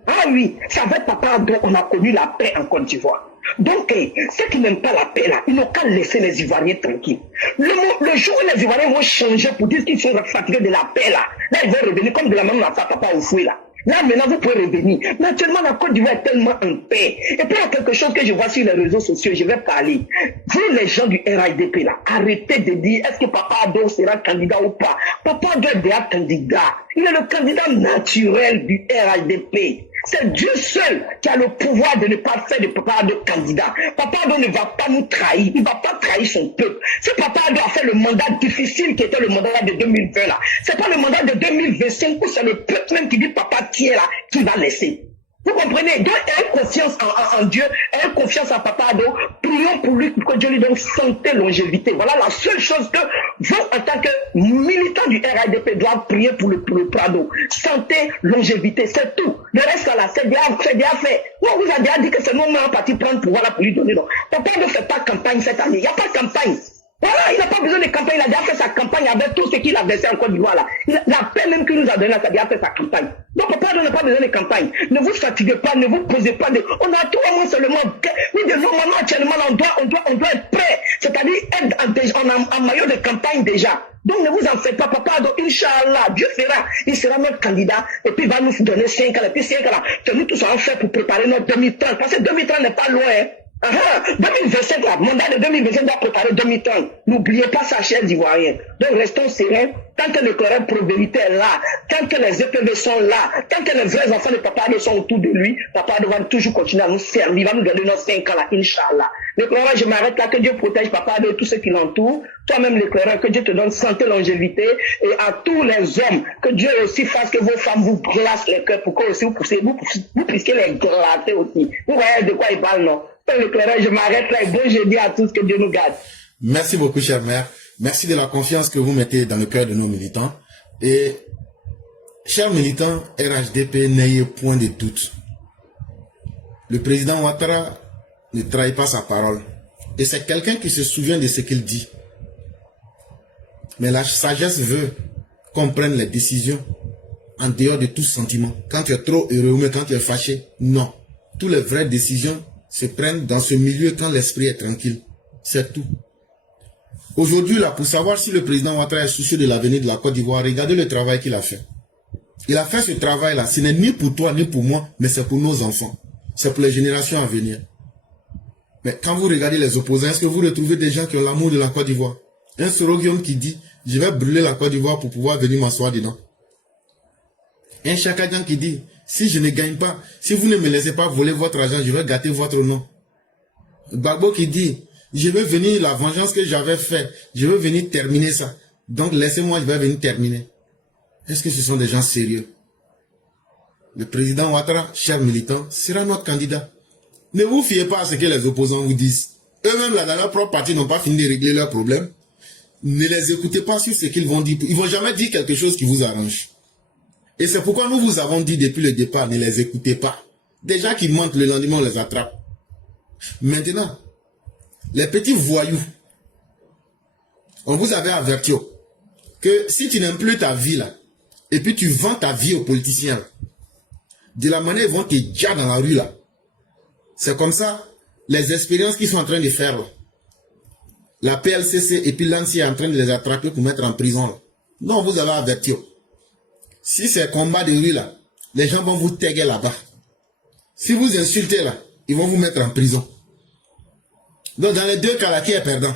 Ah oui, ça fait Papa Ado, on a connu la paix en Côte d'Ivoire. Donc, ceux qui n'aiment pas la paix là, ils n'ont qu'à laisser les Ivoiriens tranquilles. Le jour où les Ivoiriens vont changer pour dire qu'ils sont fatigués de la paix là, là ils vont revenir comme de la même façon Papa Oufoué là. Là, maintenant, vous pouvez revenir. Mais actuellement, la Côte d'Ivoire est tellement en paix. Et puis, il y a quelque chose que je vois sur les réseaux sociaux, je vais parler. Vous, les gens du RAIDP, là, arrêtez de dire, est-ce que Papa Ado sera candidat ou pas? Papa Ado est déjà candidat. Il est le candidat naturel du RAIDP. C'est Dieu seul qui a le pouvoir de ne pas faire de Papa Ado candidat. Papa Ado ne va pas nous trahir. Il ne va pas trahir son peuple. Si Papa Ado a fait le mandat difficile qui était le mandat de 2020 là, c'est pas le mandat de 2025 où c'est le peuple même qui dit Papa tiens là, qui va laisser. Vous comprenez? Dieu a confiance en Dieu, a confiance en Papa Ado. Prions pour lui, pour que Dieu lui donne santé, longévité. Voilà la seule chose que vous, en tant que militants du RAIDP, doivent prier pour le Prado. Santé, longévité, c'est tout. Le reste là, c'est bien fait. On vous a déjà dit que c'est nous même parti prendre pouvoir là pour lui donner. Non. Papa ne fait pas campagne cette année. Il n'y a pas de campagne. Voilà, il n'a pas besoin de campagne, il a déjà fait sa campagne avec tout ce qu'il a versé en Côte d'Ivoire là. La paix même qu'il nous a donné, ça a déjà fait sa campagne. Donc Papa n'a pas besoin de campagne. Ne vous fatiguez pas, ne vous posez pas de... On a 3 mois seulement. Oui, normalement, actuellement, on doit être prêt. C'est-à-dire être en maillot de campagne déjà. Donc ne vous en faites pas, Papa. Donc, Inch'Allah, Dieu fera. Il sera notre candidat. Et puis il va nous donner 5 ans. Et puis 5 ans là, que nous tous allons faire pour préparer notre 2030. Parce que 2030 n'est pas loin. Hein. 2027, là, mandat de 2027 doit préparer 2030. N'oubliez pas ça, chers Ivoiriens. Donc restons sereins. Tant que le Coran Pro-Vérité est là, tant que les EPV sont là, tant que les vrais enfants de Papa Ado sont autour de lui, Papa Ado va toujours continuer à nous servir. Il va nous donner nos 5 ans là, Inch'Allah. L'éclaireur, je m'arrête là, que Dieu protège Papa Ado et tous ceux qui l'entourent. Toi-même, l'éclaireur, que Dieu te donne santé, longévité. Et à tous les hommes, que Dieu aussi fasse que vos femmes vous glacent les cœurs pour que aussi vous puissiez les glacer aussi. Vous voyez de quoi il parle, non? L'éclaireur, je m'arrête là et bon jeudi à tous, que Dieu nous garde. Merci beaucoup, chère mère. Merci de la confiance que vous mettez dans le cœur de nos militants. Et, chers militants, RHDP, n'ayez point de doute. Le président Ouattara ne trahit pas sa parole. Et c'est quelqu'un qui se souvient de ce qu'il dit. Mais la sagesse veut qu'on prenne les décisions en dehors de tout sentiment. Quand tu es trop heureux ou quand tu es fâché, non. Toutes les vraies décisions se prennent dans ce milieu quand l'esprit est tranquille. C'est tout. Aujourd'hui, là, pour savoir si le président Ouattara est soucieux de l'avenir de la Côte d'Ivoire, regardez le travail qu'il a fait. Il a fait ce travail-là. Ce n'est ni pour toi, ni pour moi, mais c'est pour nos enfants. C'est pour les générations à venir. Mais quand vous regardez les opposants, est-ce que vous retrouvez des gens qui ont l'amour de la Côte d'Ivoire? Un Soroguion qui dit, je vais brûler la Côte d'Ivoire pour pouvoir venir m'asseoir dedans. Un Chakadjan qui dit, si je ne gagne pas, si vous ne me laissez pas voler votre argent, je vais gâter votre nom. Gbagbo qui dit, je veux venir, la vengeance que j'avais faite, je veux venir terminer ça. Donc laissez-moi, je vais venir terminer. Est-ce que ce sont des gens sérieux? Le président Ouattara, cher militant, sera notre candidat. Ne vous fiez pas à ce que les opposants vous disent. Eux-mêmes, là, dans leur propre parti, n'ont pas fini de régler leurs problèmes. ne les écoutez pas sur ce qu'ils vont dire. Ils ne vont jamais dire quelque chose qui vous arrange. Et c'est pourquoi nous vous avons dit depuis le départ, ne les écoutez pas. Des gens qui mentent, le lendemain, on les attrape. Maintenant, les petits voyous, on vous avait averti que si tu n'aimes plus ta vie là, et puis tu vends ta vie aux politiciens, là, de la manière ils vont te dire dans la rue là, c'est comme ça, les expériences qu'ils sont en train de faire là, la PLCC et puis l'ANSI est en train de les attraper pour mettre en prison là. Non, on vous avait averti. Si c'est combat de rue là, les gens vont vous taguer là-bas. Si vous insultez là, ils vont vous mettre en prison. Donc dans les deux cas là, qui est perdant?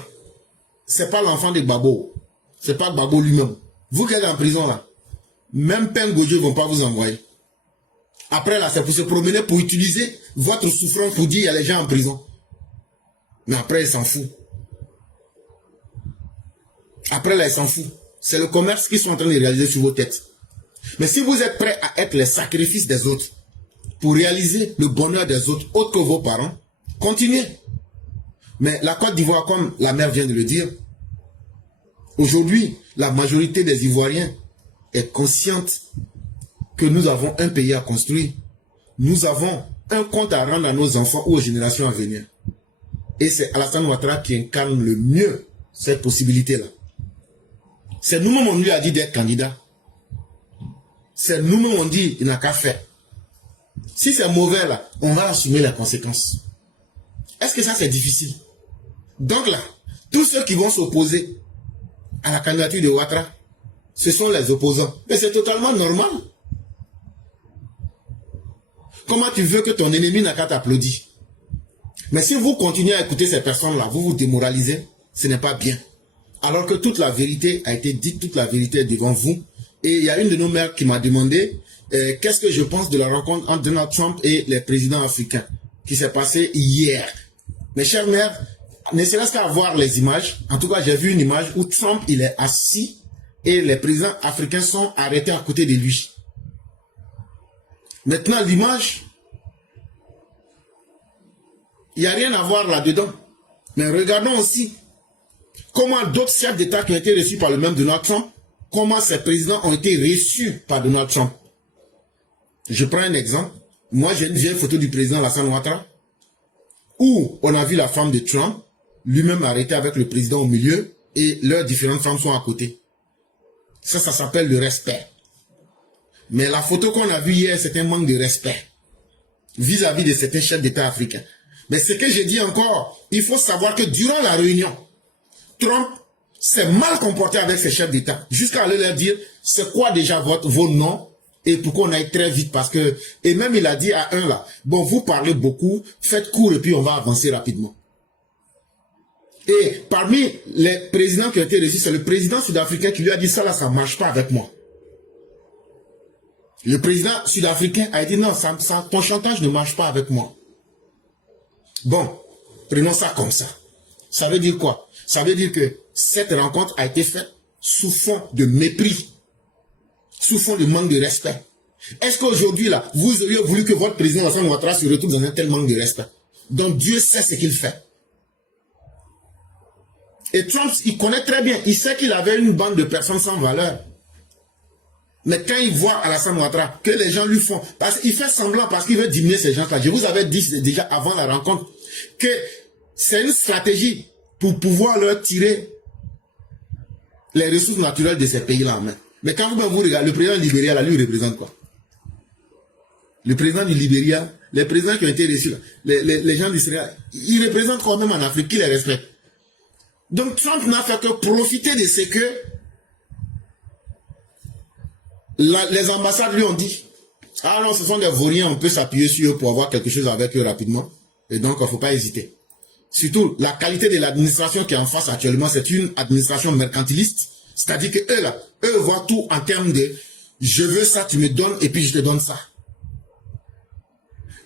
C'est pas l'enfant de Gbagbo. C'est pas Gbagbo lui-même. Vous qui êtes en prison là, même Peng Gojo ne vont pas vous envoyer. Après là, c'est pour se promener, pour utiliser votre souffrance pour dire il y a les gens en prison. Mais après, ils s'en foutent. Après là, ils s'en foutent. C'est le commerce qu'ils sont en train de réaliser sur vos têtes. Mais si vous êtes prêts à être les sacrifices des autres, pour réaliser le bonheur des autres, autres que vos parents, continuez. Mais la Côte d'Ivoire, comme la mère vient de le dire, aujourd'hui, la majorité des Ivoiriens est consciente que nous avons un pays à construire. Nous avons un compte à rendre à nos enfants ou aux générations à venir. Et c'est Alassane Ouattara qui incarne le mieux cette possibilité-là. C'est nous-mêmes, on lui a dit d'être candidat. C'est nous-mêmes, on dit, il n'a qu'à faire. Si c'est mauvais, là, on va assumer les conséquences. Est-ce que ça, c'est difficile? Donc là, tous ceux qui vont s'opposer à la candidature de Ouattara, ce sont les opposants. Mais c'est totalement normal. Comment tu veux que ton ennemi n'a qu'à t'applaudir? Mais si vous continuez à écouter ces personnes-là, vous vous démoralisez, ce n'est pas bien. Alors que toute la vérité a été dite, toute la vérité est devant vous. Et il y a une de nos mères qui m'a demandé qu'est-ce que je pense de la rencontre entre Donald Trump et les présidents africains qui s'est passée hier. Mes chères mères, ne serait-ce qu'à voir les images, en tout cas j'ai vu une image où Trump il est assis et les présidents africains sont arrêtés à côté de lui. Maintenant l'image, il n'y a rien à voir là-dedans. Mais regardons aussi comment d'autres chefs d'État qui ont été reçus par le même Donald Trump, comment ces présidents ont été reçus par Donald Trump. Je prends un exemple. Moi, j'ai une vieille photo du président Alassane Ouattara où on a vu la femme de Trump, lui-même arrêté avec le président au milieu et leurs différentes femmes sont à côté. Ça s'appelle le respect. Mais la photo qu'on a vue hier, c'est un manque de respect vis-à-vis de certains chefs d'État africains. Mais ce que j'ai dit encore, il faut savoir que durant la réunion, Trump s'est mal comporté avec ses chefs d'État, jusqu'à aller leur dire, c'est quoi déjà vos noms, et pourquoi on aille très vite, parce que, et même il a dit à un là, bon, vous parlez beaucoup, faites court, et puis on va avancer rapidement. Et parmi les présidents qui ont été reçus, c'est le président sud-africain qui lui a dit, ça là, ça marche pas avec moi. Le président sud-africain a dit, non, ton chantage ne marche pas avec moi. Bon, prenons ça comme ça. Ça veut dire quoi? Ça veut dire que cette rencontre a été faite sous fond de mépris, sous fond de manque de respect. Est-ce qu'aujourd'hui, là, vous auriez voulu que votre président Alassane Ouattara se retrouve dans un tel manque de respect? Donc Dieu sait ce qu'il fait. Et Trump, il connaît très bien, il sait qu'il avait une bande de personnes sans valeur. Mais quand il voit Alassane Ouattara, que les gens lui font, parce qu'il fait semblant, parce qu'il veut diminuer ces gens-là. Je vous avais dit déjà avant la rencontre que c'est une stratégie pour pouvoir leur tirer les ressources naturelles de ces pays-là en main. Mais quand vous regardez, le président du Libéria, là, lui, il représente quoi? Le président du Libéria, les présidents qui ont été reçus, les gens d'Israël, ils représentent quand même en Afrique, qui les respectent. Donc Trump n'a fait que profiter de ce que les ambassades lui ont dit. Ah non, ce sont des vauriens, on peut s'appuyer sur eux pour avoir quelque chose avec eux rapidement. Et donc, il ne faut pas hésiter. Surtout, la qualité de l'administration qui est en face actuellement, c'est une administration mercantiliste. C'est-à-dire que eux, là, eux voient tout en termes de « je veux ça, tu me donnes et puis je te donne ça ».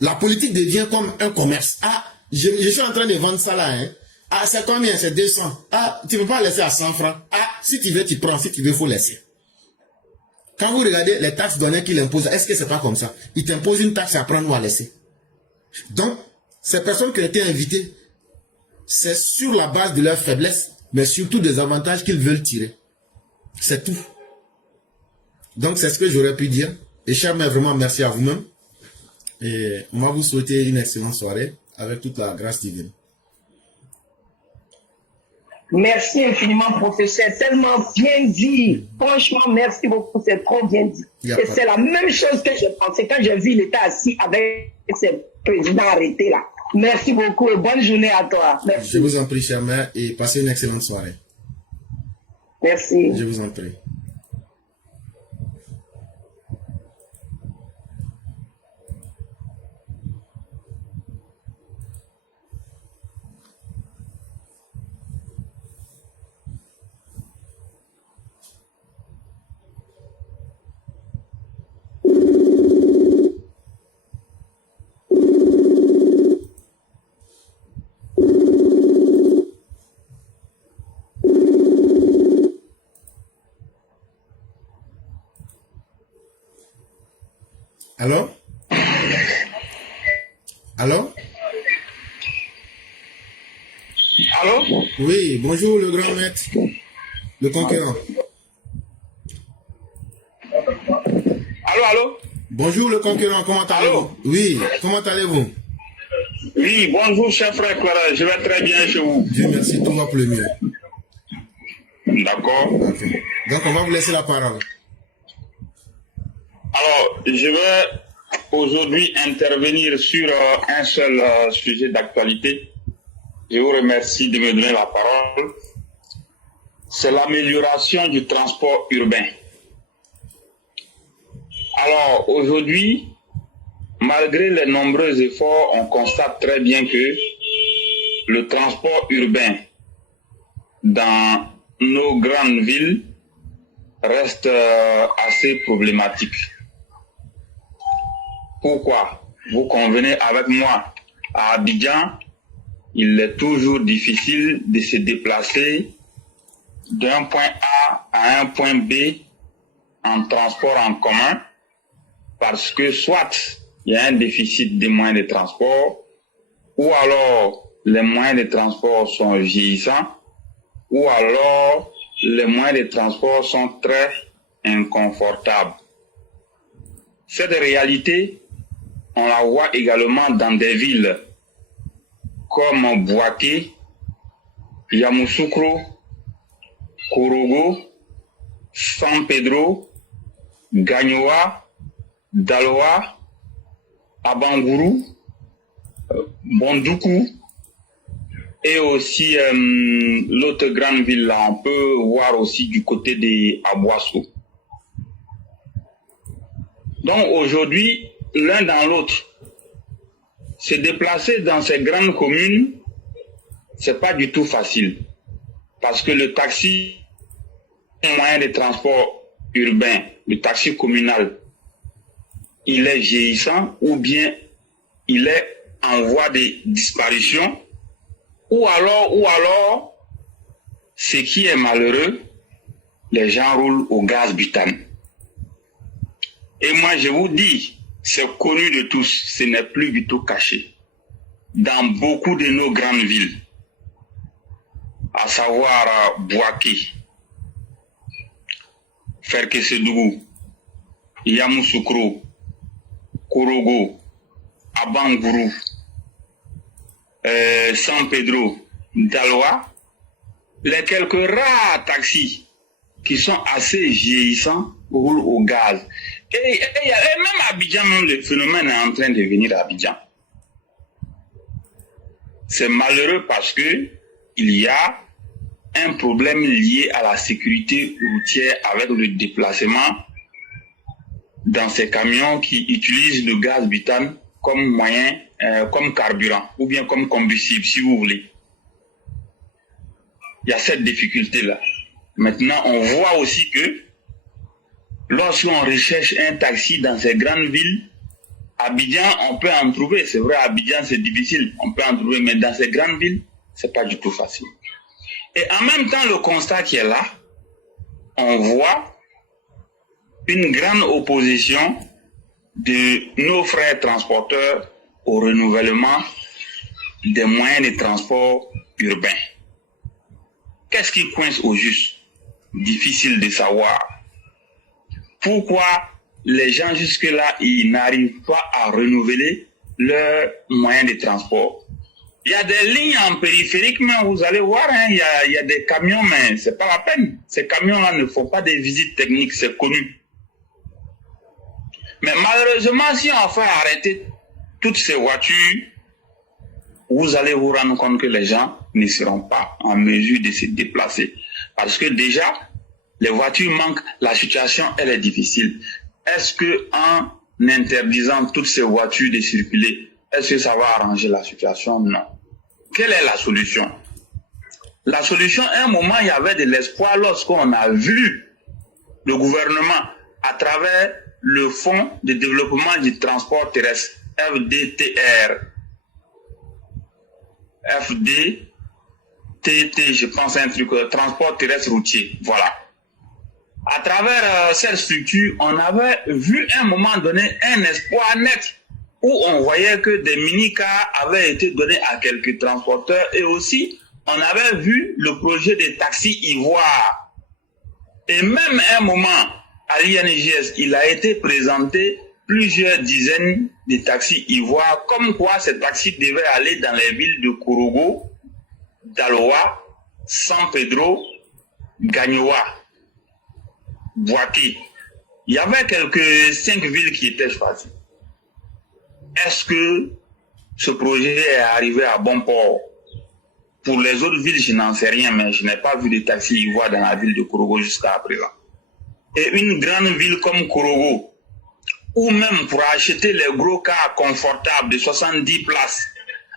La politique devient comme un commerce. Ah, je suis en train de vendre ça là, hein. Ah, c'est combien? C'est 200. Ah, tu ne peux pas laisser à 100 francs. Ah, si tu veux, tu prends. Si tu veux, il faut laisser. Quand vous regardez les taxes données qu'il impose, est-ce que c'est pas comme ça? Il t'impose une taxe à prendre ou à laisser. Donc, ces personnes qui ont été invitées, c'est sur la base de leur faiblesse mais surtout des avantages qu'ils veulent tirer. C'est tout. Donc, c'est ce que j'aurais pu dire. Et cher mère, vraiment, merci à vous-même. Et on va vous souhaiter une excellente soirée avec toute la grâce divine. Merci infiniment, professeur. Tellement bien dit. Franchement, merci beaucoup. C'est trop bien dit. Et c'est la même chose que j'ai pensé quand j'ai vu l'État assis avec ses présidents arrêtés là. Merci beaucoup et bonne journée à toi. Merci. Je vous en prie, chère mère, et passez une excellente soirée. Merci. Je vous en prie. Allô? Allô? Allô? Oui, bonjour le grand maître, le conquérant. Allô, allô? Bonjour le conquérant, comment allez-vous? Oui, comment allez-vous? Oui, bonjour cher frère Clara, je vais très bien chez vous. Dieu merci, tout va pour le mieux. D'accord. Okay. Donc on va vous laisser la parole. Alors, je vais aujourd'hui intervenir sur un seul sujet d'actualité. Je vous remercie de me donner la parole. C'est l'amélioration du transport urbain. Alors, aujourd'hui, malgré les nombreux efforts, on constate très bien que le transport urbain dans nos grandes villes reste assez problématique. Pourquoi? Vous convenez avec moi, à Abidjan, il est toujours difficile de se déplacer d'un point A à un point B en transport en commun parce que soit il y a un déficit des moyens de transport ou alors les moyens de transport sont vieillissants ou alors les moyens de transport sont très inconfortables. Cette réalité, on la voit également dans des villes comme Bouaké, Yamoussoukro, Korogo, San Pedro, Gagnoa, Daloa, Abangourou, Bondoukou et aussi l'autre grande ville là, on peut voir aussi du côté des Abouasso. Donc aujourd'hui, l'un dans l'autre, se déplacer dans ces grandes communes, c'est pas du tout facile. Parce que le taxi, un moyen de transport urbain, le taxi communal, il est vieillissant ou bien il est en voie de disparition ou alors, ce qui est malheureux, les gens roulent au gaz butane. Et moi, je vous dis, c'est connu de tous, ce n'est plus du tout caché. Dans beaucoup de nos grandes villes, à savoir Bouaké, Ferkesedougou, Yamoussoukro, Korogo, Abangourou, San Pedro, Daloa, les quelques rares taxis qui sont assez vieillissants roulent au gaz. Et même à Abidjan, même le phénomène est en train de venir à Abidjan. C'est malheureux parce que il y a un problème lié à la sécurité routière avec le déplacement dans ces camions qui utilisent le gaz butane comme moyen, comme carburant ou bien comme combustible, si vous voulez. Il y a cette difficulté-là. Maintenant, on voit aussi que lorsqu'on recherche un taxi dans ces grandes villes, Abidjan, on peut en trouver. C'est vrai, Abidjan, c'est difficile. On peut en trouver, mais dans ces grandes villes, c'est pas du tout facile. Et en même temps, le constat qui est là, on voit une grande opposition de nos frères transporteurs au renouvellement des moyens de transport urbains. Qu'est-ce qui coince au juste? Difficile de savoir. Pourquoi les gens jusque-là, ils n'arrivent pas à renouveler leurs moyens de transport? Il y a des lignes en périphérique, mais vous allez voir, hein, il y a des camions, mais c'est pas la peine. Ces camions-là ne font pas des visites techniques, c'est connu. Mais malheureusement, si on fait arrêter toutes ces voitures, vous allez vous rendre compte que les gens ne seront pas en mesure de se déplacer. Parce que déjà, les voitures manquent, la situation, elle est difficile. Est-ce que en interdisant toutes ces voitures de circuler, est-ce que ça va arranger la situation? Non. Quelle est la solution? La solution, à un moment, il y avait de l'espoir lorsqu'on a vu le gouvernement à travers le Fonds de développement du transport terrestre, FDTR. FDTT, je pense un truc, transport terrestre routier. Voilà. À travers cette structure, on avait vu à un moment donné un espoir net où on voyait que des mini-cars avaient été donnés à quelques transporteurs et aussi on avait vu le projet des taxis ivoires. Et même à un moment, à l'INGS, il a été présenté plusieurs dizaines de taxis ivoires, comme quoi ces taxis devaient aller dans les villes de Korogo, Daloa, San Pedro, Gagnoa, Boaké. Il y avait quelques 5 villes qui étaient choisies. Est-ce que ce projet est arrivé à bon port? Pour les autres villes, je n'en sais rien, mais je n'ai pas vu de taxis ivoires dans la ville de Korogo jusqu'à présent. Et une grande ville comme Korogo, ou même pour acheter les gros cars confortables de 70 places,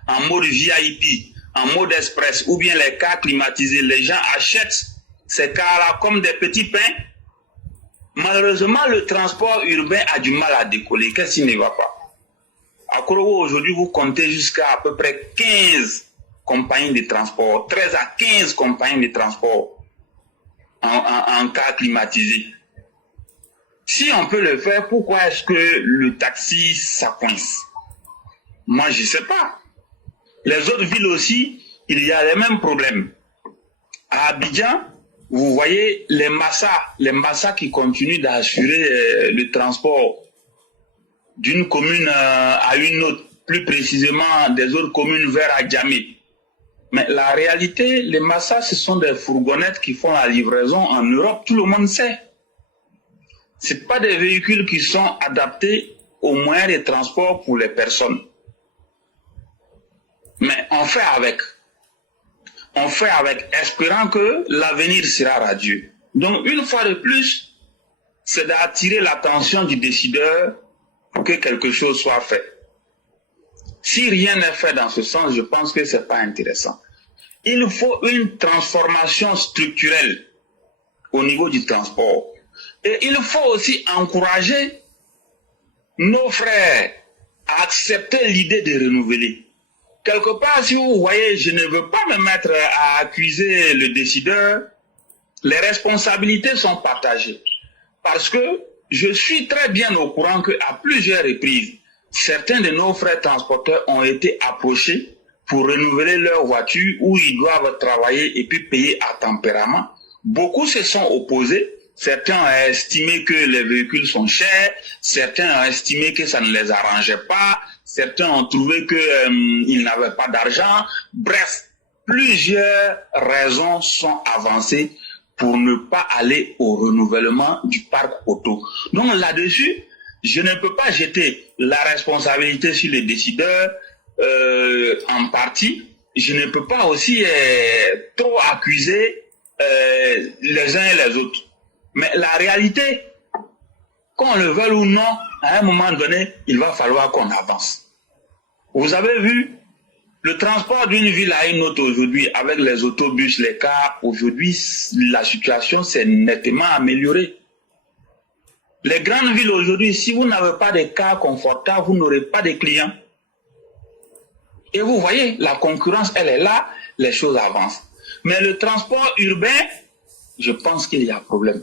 en mode VIP, en mode express, ou bien les cars climatisés, les gens achètent ces cars-là comme des petits pains. Malheureusement, le transport urbain a du mal à décoller. Qu'est-ce qui ne va pas? À Korogo, aujourd'hui, vous comptez jusqu'à à peu près 15 compagnies de transport, 13 à 15 compagnies de transport en cas climatisé. Si on peut le faire, pourquoi est-ce que le taxi, ça coince? Moi, je ne sais pas. Les autres villes aussi, il y a les mêmes problèmes. À Abidjan, vous voyez les Massa qui continuent d'assurer le transport d'une commune à une autre, plus précisément des autres communes vers Adjamé. Mais la réalité, les Massa, ce sont des fourgonnettes qui font la livraison en Europe, tout le monde sait. Ce pas des véhicules qui sont adaptés aux moyens de transport pour les personnes. Mais on fait avec. On fait avec, espérant que l'avenir sera radieux. Donc, une fois de plus, c'est d'attirer l'attention du décideur pour que quelque chose soit fait. Si rien n'est fait dans ce sens, je pense que ce n'est pas intéressant. Il faut une transformation structurelle au niveau du transport. Et il faut aussi encourager nos frères à accepter l'idée de renouveler. Quelque part, si vous voyez, je ne veux pas me mettre à accuser le décideur, les responsabilités sont partagées. Parce que je suis très bien au courant qu'à plusieurs reprises, certains de nos frères transporteurs ont été approchés pour renouveler leur voiture où ils doivent travailler et puis payer à tempérament. Beaucoup se sont opposés. Certains ont estimé que les véhicules sont chers. Certains ont estimé que ça ne les arrangeait pas. Certains ont trouvé qu'ils n'avaient pas d'argent. Bref, plusieurs raisons sont avancées pour ne pas aller au renouvellement du parc auto. Donc là-dessus, je ne peux pas jeter la responsabilité sur les décideurs en partie. Je ne peux pas aussi trop accuser les uns et les autres. Mais la réalité, qu'on le veuille ou non, à un moment donné, il va falloir qu'on avance. Vous avez vu, le transport d'une ville à une autre aujourd'hui, avec les autobus, les cars, aujourd'hui, la situation s'est nettement améliorée. Les grandes villes aujourd'hui, si vous n'avez pas de cars confortables, vous n'aurez pas de clients. Et vous voyez, la concurrence, elle est là, les choses avancent. Mais le transport urbain, je pense qu'il y a problème.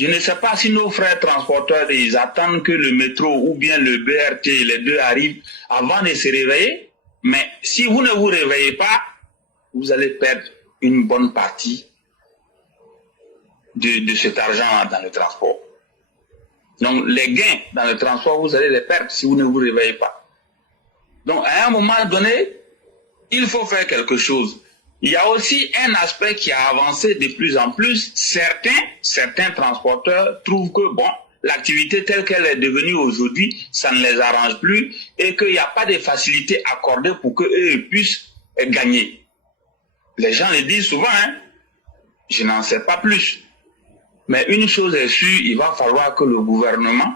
Je ne sais pas si nos frères transporteurs, ils attendent que le métro ou bien le BRT, les deux arrivent avant de se réveiller. Mais si vous ne vous réveillez pas, vous allez perdre une bonne partie de cet argent dans le transport. Donc, les gains dans le transport, vous allez les perdre si vous ne vous réveillez pas. Donc, à un moment donné, il faut faire quelque chose. Il y a aussi un aspect qui a avancé de plus en plus. Certains transporteurs trouvent que, bon, l'activité telle qu'elle est devenue aujourd'hui, ça ne les arrange plus et qu'il n'y a pas de facilité accordée pour qu'eux puissent gagner. Les gens le disent souvent, hein, je n'en sais pas plus. Mais une chose est sûre, il va falloir que le gouvernement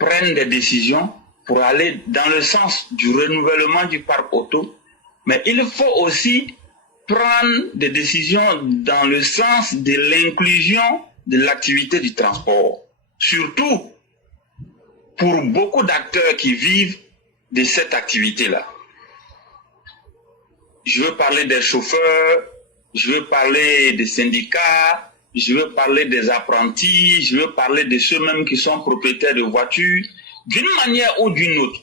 prenne des décisions pour aller dans le sens du renouvellement du parc auto. Mais il faut aussi prendre des décisions dans le sens de l'inclusion de l'activité du transport. Surtout pour beaucoup d'acteurs qui vivent de cette activité-là. Je veux parler des chauffeurs, je veux parler des syndicats, je veux parler des apprentis, je veux parler de ceux-mêmes qui sont propriétaires de voitures. D'une manière ou d'une autre,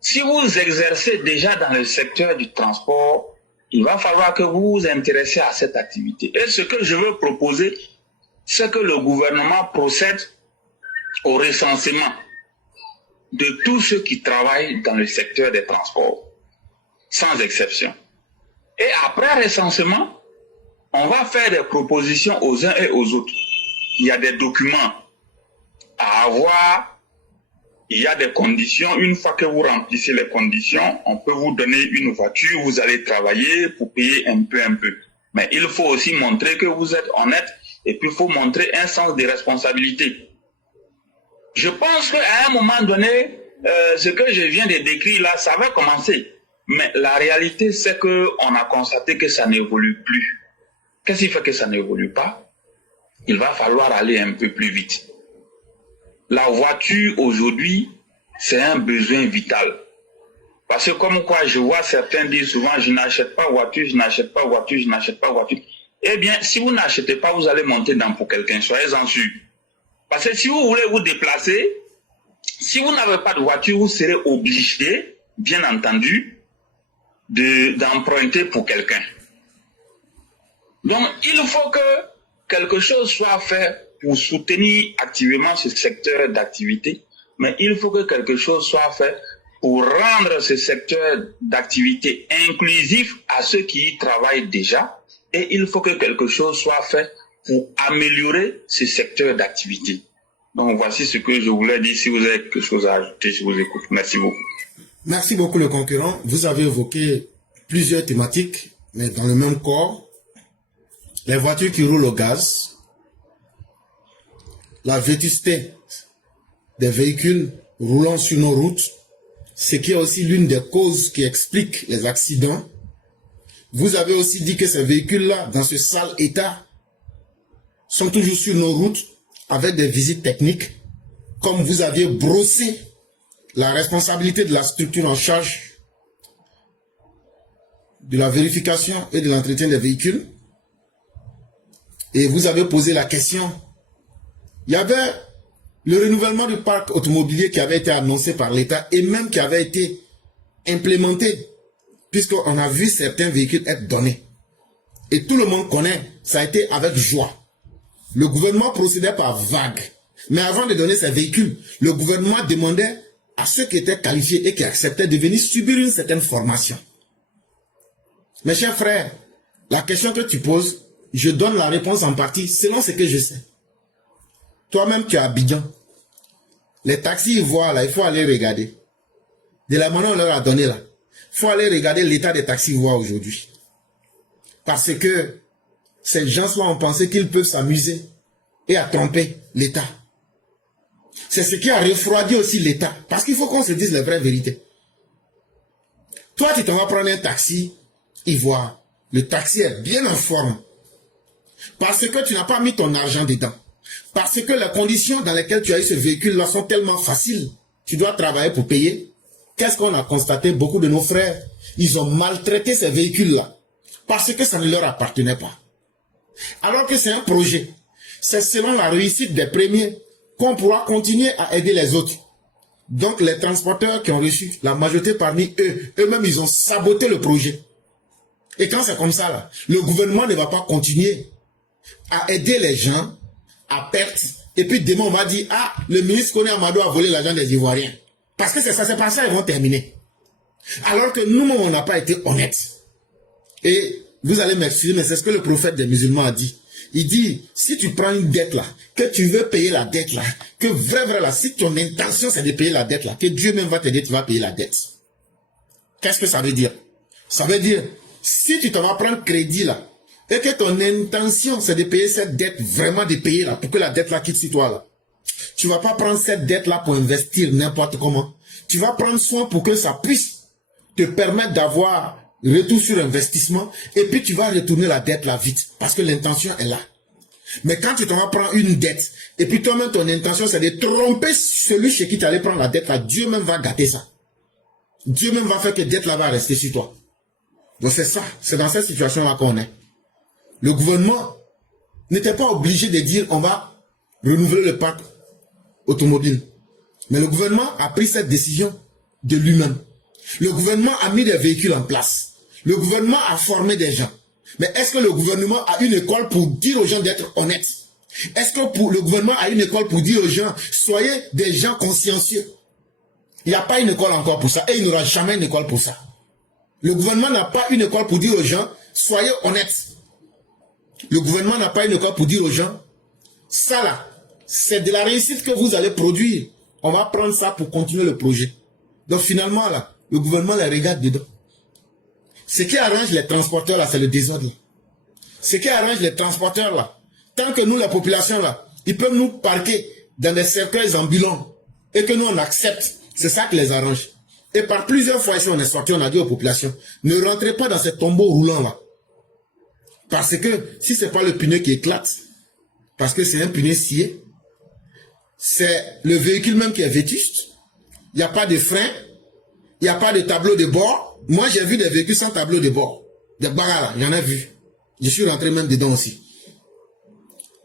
si vous exercez déjà dans le secteur du transport, il va falloir que vous vous intéressiez à cette activité. Et ce que je veux proposer, c'est que le gouvernement procède au recensement de tous ceux qui travaillent dans le secteur des transports, sans exception. Et après recensement, on va faire des propositions aux uns et aux autres. Il y a des documents à avoir, il y a des conditions. Une fois que vous remplissez les conditions, on peut vous donner une voiture, vous allez travailler pour payer un peu. Mais il faut aussi montrer que vous êtes honnête et puis il faut montrer un sens de responsabilité. Je pense qu'à un moment donné, ce que je viens de décrire là, ça va commencer. Mais la réalité, c'est qu'on a constaté que ça n'évolue plus. Qu'est-ce qui fait que ça n'évolue pas? Il va falloir aller un peu plus vite. La voiture aujourd'hui, c'est un besoin vital. Parce que comme quoi, je vois certains dire souvent, je n'achète pas voiture, je n'achète pas voiture, je n'achète pas voiture. Eh bien, si vous n'achetez pas, vous allez monter dans pour quelqu'un, soyez-en sûr. Parce que si vous voulez vous déplacer, si vous n'avez pas de voiture, vous serez obligé, bien entendu, d'emprunter pour quelqu'un. Donc, il faut que quelque chose soit fait pour soutenir activement ce secteur d'activité, mais il faut que quelque chose soit fait pour rendre ce secteur d'activité inclusif à ceux qui y travaillent déjà, et il faut que quelque chose soit fait pour améliorer ce secteur d'activité. Donc, voici ce que je voulais dire. Si vous avez quelque chose à ajouter, je vous écoute. Merci beaucoup. Merci beaucoup, le concurrent. Vous avez évoqué plusieurs thématiques, mais dans le même corps. Les voitures qui roulent au gaz, la vétusté des véhicules roulant sur nos routes, ce qui est aussi l'une des causes qui explique les accidents. Vous avez aussi dit que ces véhicules-là, dans ce sale état, sont toujours sur nos routes avec des visites techniques, comme vous aviez brossé la responsabilité de la structure en charge de la vérification et de l'entretien des véhicules. Et vous avez posé la question. Il y avait le renouvellement du parc automobilier qui avait été annoncé par l'État et même qui avait été implémenté, puisqu'on a vu certains véhicules être donnés. Et tout le monde connaît, ça a été avec joie. Le gouvernement procédait par vague. Mais avant de donner ces véhicules, le gouvernement demandait à ceux qui étaient qualifiés et qui acceptaient de venir subir une certaine formation. Mes chers frères, la question que tu poses, je donne la réponse en partie selon ce que je sais. Toi-même, tu es à Abidjan. Les taxis ivoires, là, il faut aller regarder. De la manière on leur a donné là. Il faut aller regarder l'état des taxis ivoires aujourd'hui. Parce que ces gens-là ont pensé qu'ils peuvent s'amuser et à tromper l'État. C'est ce qui a refroidi aussi l'État. Parce qu'il faut qu'on se dise la vraie vérité. Toi, tu t'en vas prendre un taxi ivoire. Le taxi est bien en forme. Parce que tu n'as pas mis ton argent dedans. Parce que les conditions dans lesquelles tu as eu ce véhicule-là sont tellement faciles. Tu dois travailler pour payer. Qu'est-ce qu'on a constaté? Beaucoup de nos frères, ils ont maltraité ces véhicules-là. Parce que ça ne leur appartenait pas. Alors que c'est un projet. C'est selon la réussite des premiers qu'on pourra continuer à aider les autres. Donc les transporteurs qui ont reçu, la majorité parmi eux, eux-mêmes, ils ont saboté le projet. Et quand c'est comme ça, là, le gouvernement ne va pas continuer à aider les gens à perte. Et puis demain, on va dire, ah, le ministre Koné Amadou a volé l'argent des Ivoiriens. Parce que c'est ça, c'est par ça qu'ils vont terminer. Alors que nous, on n'a pas été honnêtes. Et vous allez m'excuser, mais c'est ce que le prophète des musulmans a dit. Il dit, si tu prends une dette là, que tu veux payer la dette là, que vrai là, si ton intention c'est de payer la dette là, que Dieu même va t'aider, tu vas payer la dette. Qu'est-ce que ça veut dire? Ça veut dire, si tu t'en vas prendre crédit là, et que ton intention c'est de payer cette dette, vraiment de payer là, pour que la dette là quitte sur toi là, tu vas pas prendre cette dette là pour investir n'importe comment. Tu vas prendre soin pour que ça puisse te permettre d'avoir retour sur investissement, et puis tu vas retourner la dette là vite, parce que l'intention est là. Mais quand tu t'en vas prendre une dette, et puis toi-même ton intention c'est de tromper celui chez qui tu allais prendre la dette là, Dieu même va gâter ça. Dieu même va faire que dette là va rester sur toi. Donc c'est ça, c'est dans cette situation là qu'on est. Le gouvernement n'était pas obligé de dire on va renouveler le parc automobile. Mais le gouvernement a pris cette décision de lui-même. Le gouvernement a mis des véhicules en place. Le gouvernement a formé des gens. Mais est-ce que le gouvernement a une école pour dire aux gens d'être honnêtes? Est-ce que le gouvernement a une école pour dire aux gens, soyez des gens consciencieux? Il n'y a pas une école encore pour ça. Et il n'y aura jamais une école pour ça. Le gouvernement n'a pas une école pour dire aux gens, soyez honnêtes. Le gouvernement n'a pas une école pour dire aux gens, ça là, c'est de la réussite que vous allez produire. On va prendre ça pour continuer le projet. Donc finalement là, le gouvernement les regarde dedans. Ce qui arrange les transporteurs là, c'est le désordre. Ce qui arrange les transporteurs là, tant que nous, la population là, ils peuvent nous parquer dans des cercueils ambulants et que nous on accepte, c'est ça qui les arrange. Et par plusieurs fois ici on est sorti, on a dit aux populations, ne rentrez pas dans ces tombeaux roulants là. Parce que si c'est pas le pneu qui éclate, parce que c'est un pneu scié, c'est le véhicule même qui est vétuste, il n'y a pas de frein, il n'y a pas de tableau de bord. Moi, j'ai vu des véhicules sans tableau de bord. Des barras, j'en ai vu. Je suis rentré même dedans aussi.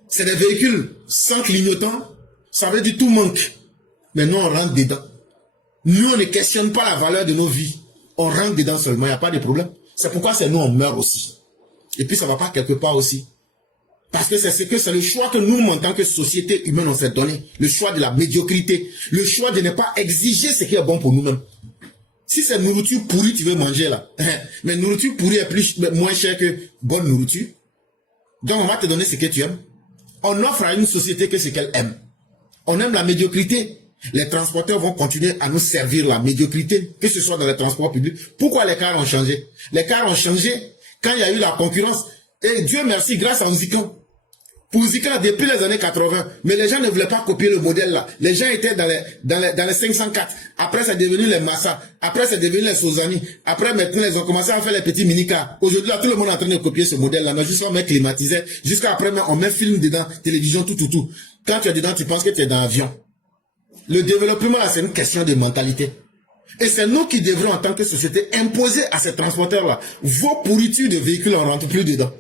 C'est des véhicules sans clignotant. Ça veut dire tout manque. Mais nous, on rentre dedans. Nous, on ne questionne pas la valeur de nos vies. On rentre dedans seulement, il n'y a pas de problème. C'est pourquoi c'est nous, on meurt aussi. Et puis, ça ne va pas quelque part aussi. Parce que c'est le choix que nous, en tant que société humaine, on s'est donné. Le choix de la médiocrité. Le choix de ne pas exiger ce qui est bon pour nous-mêmes. Si c'est nourriture pourrie, tu veux manger là. Mais nourriture pourrie est moins chère que bonne nourriture. Donc on va te donner ce que tu aimes. On offre à une société que ce qu'elle aime. On aime la médiocrité. Les transporteurs vont continuer à nous servir la médiocrité, que ce soit dans les transports publics. Pourquoi les cars ont changé? Les cars ont changé quand il y a eu la concurrence. Et Dieu merci, grâce à Nzikan. Pour Nzikan, depuis les années 80, mais les gens ne voulaient pas copier le modèle là. Les gens étaient dans les 504. Après, c'est devenu les Massa. Après, c'est devenu les Sozani. Après, maintenant, ils ont commencé à faire les petits mini-cars. Aujourd'hui, là, tout le monde est en train de copier ce modèle là. Mais jusqu'à mettre climatisé. Jusqu'à après, on met film dedans, télévision, tout. Quand tu es dedans, tu penses que tu es dans l'avion. Le développement là, c'est une question de mentalité. Et c'est nous qui devrons, en tant que société, imposer à ces transporteurs là, vos pourritures de véhicules, on ne rentre plus dedans.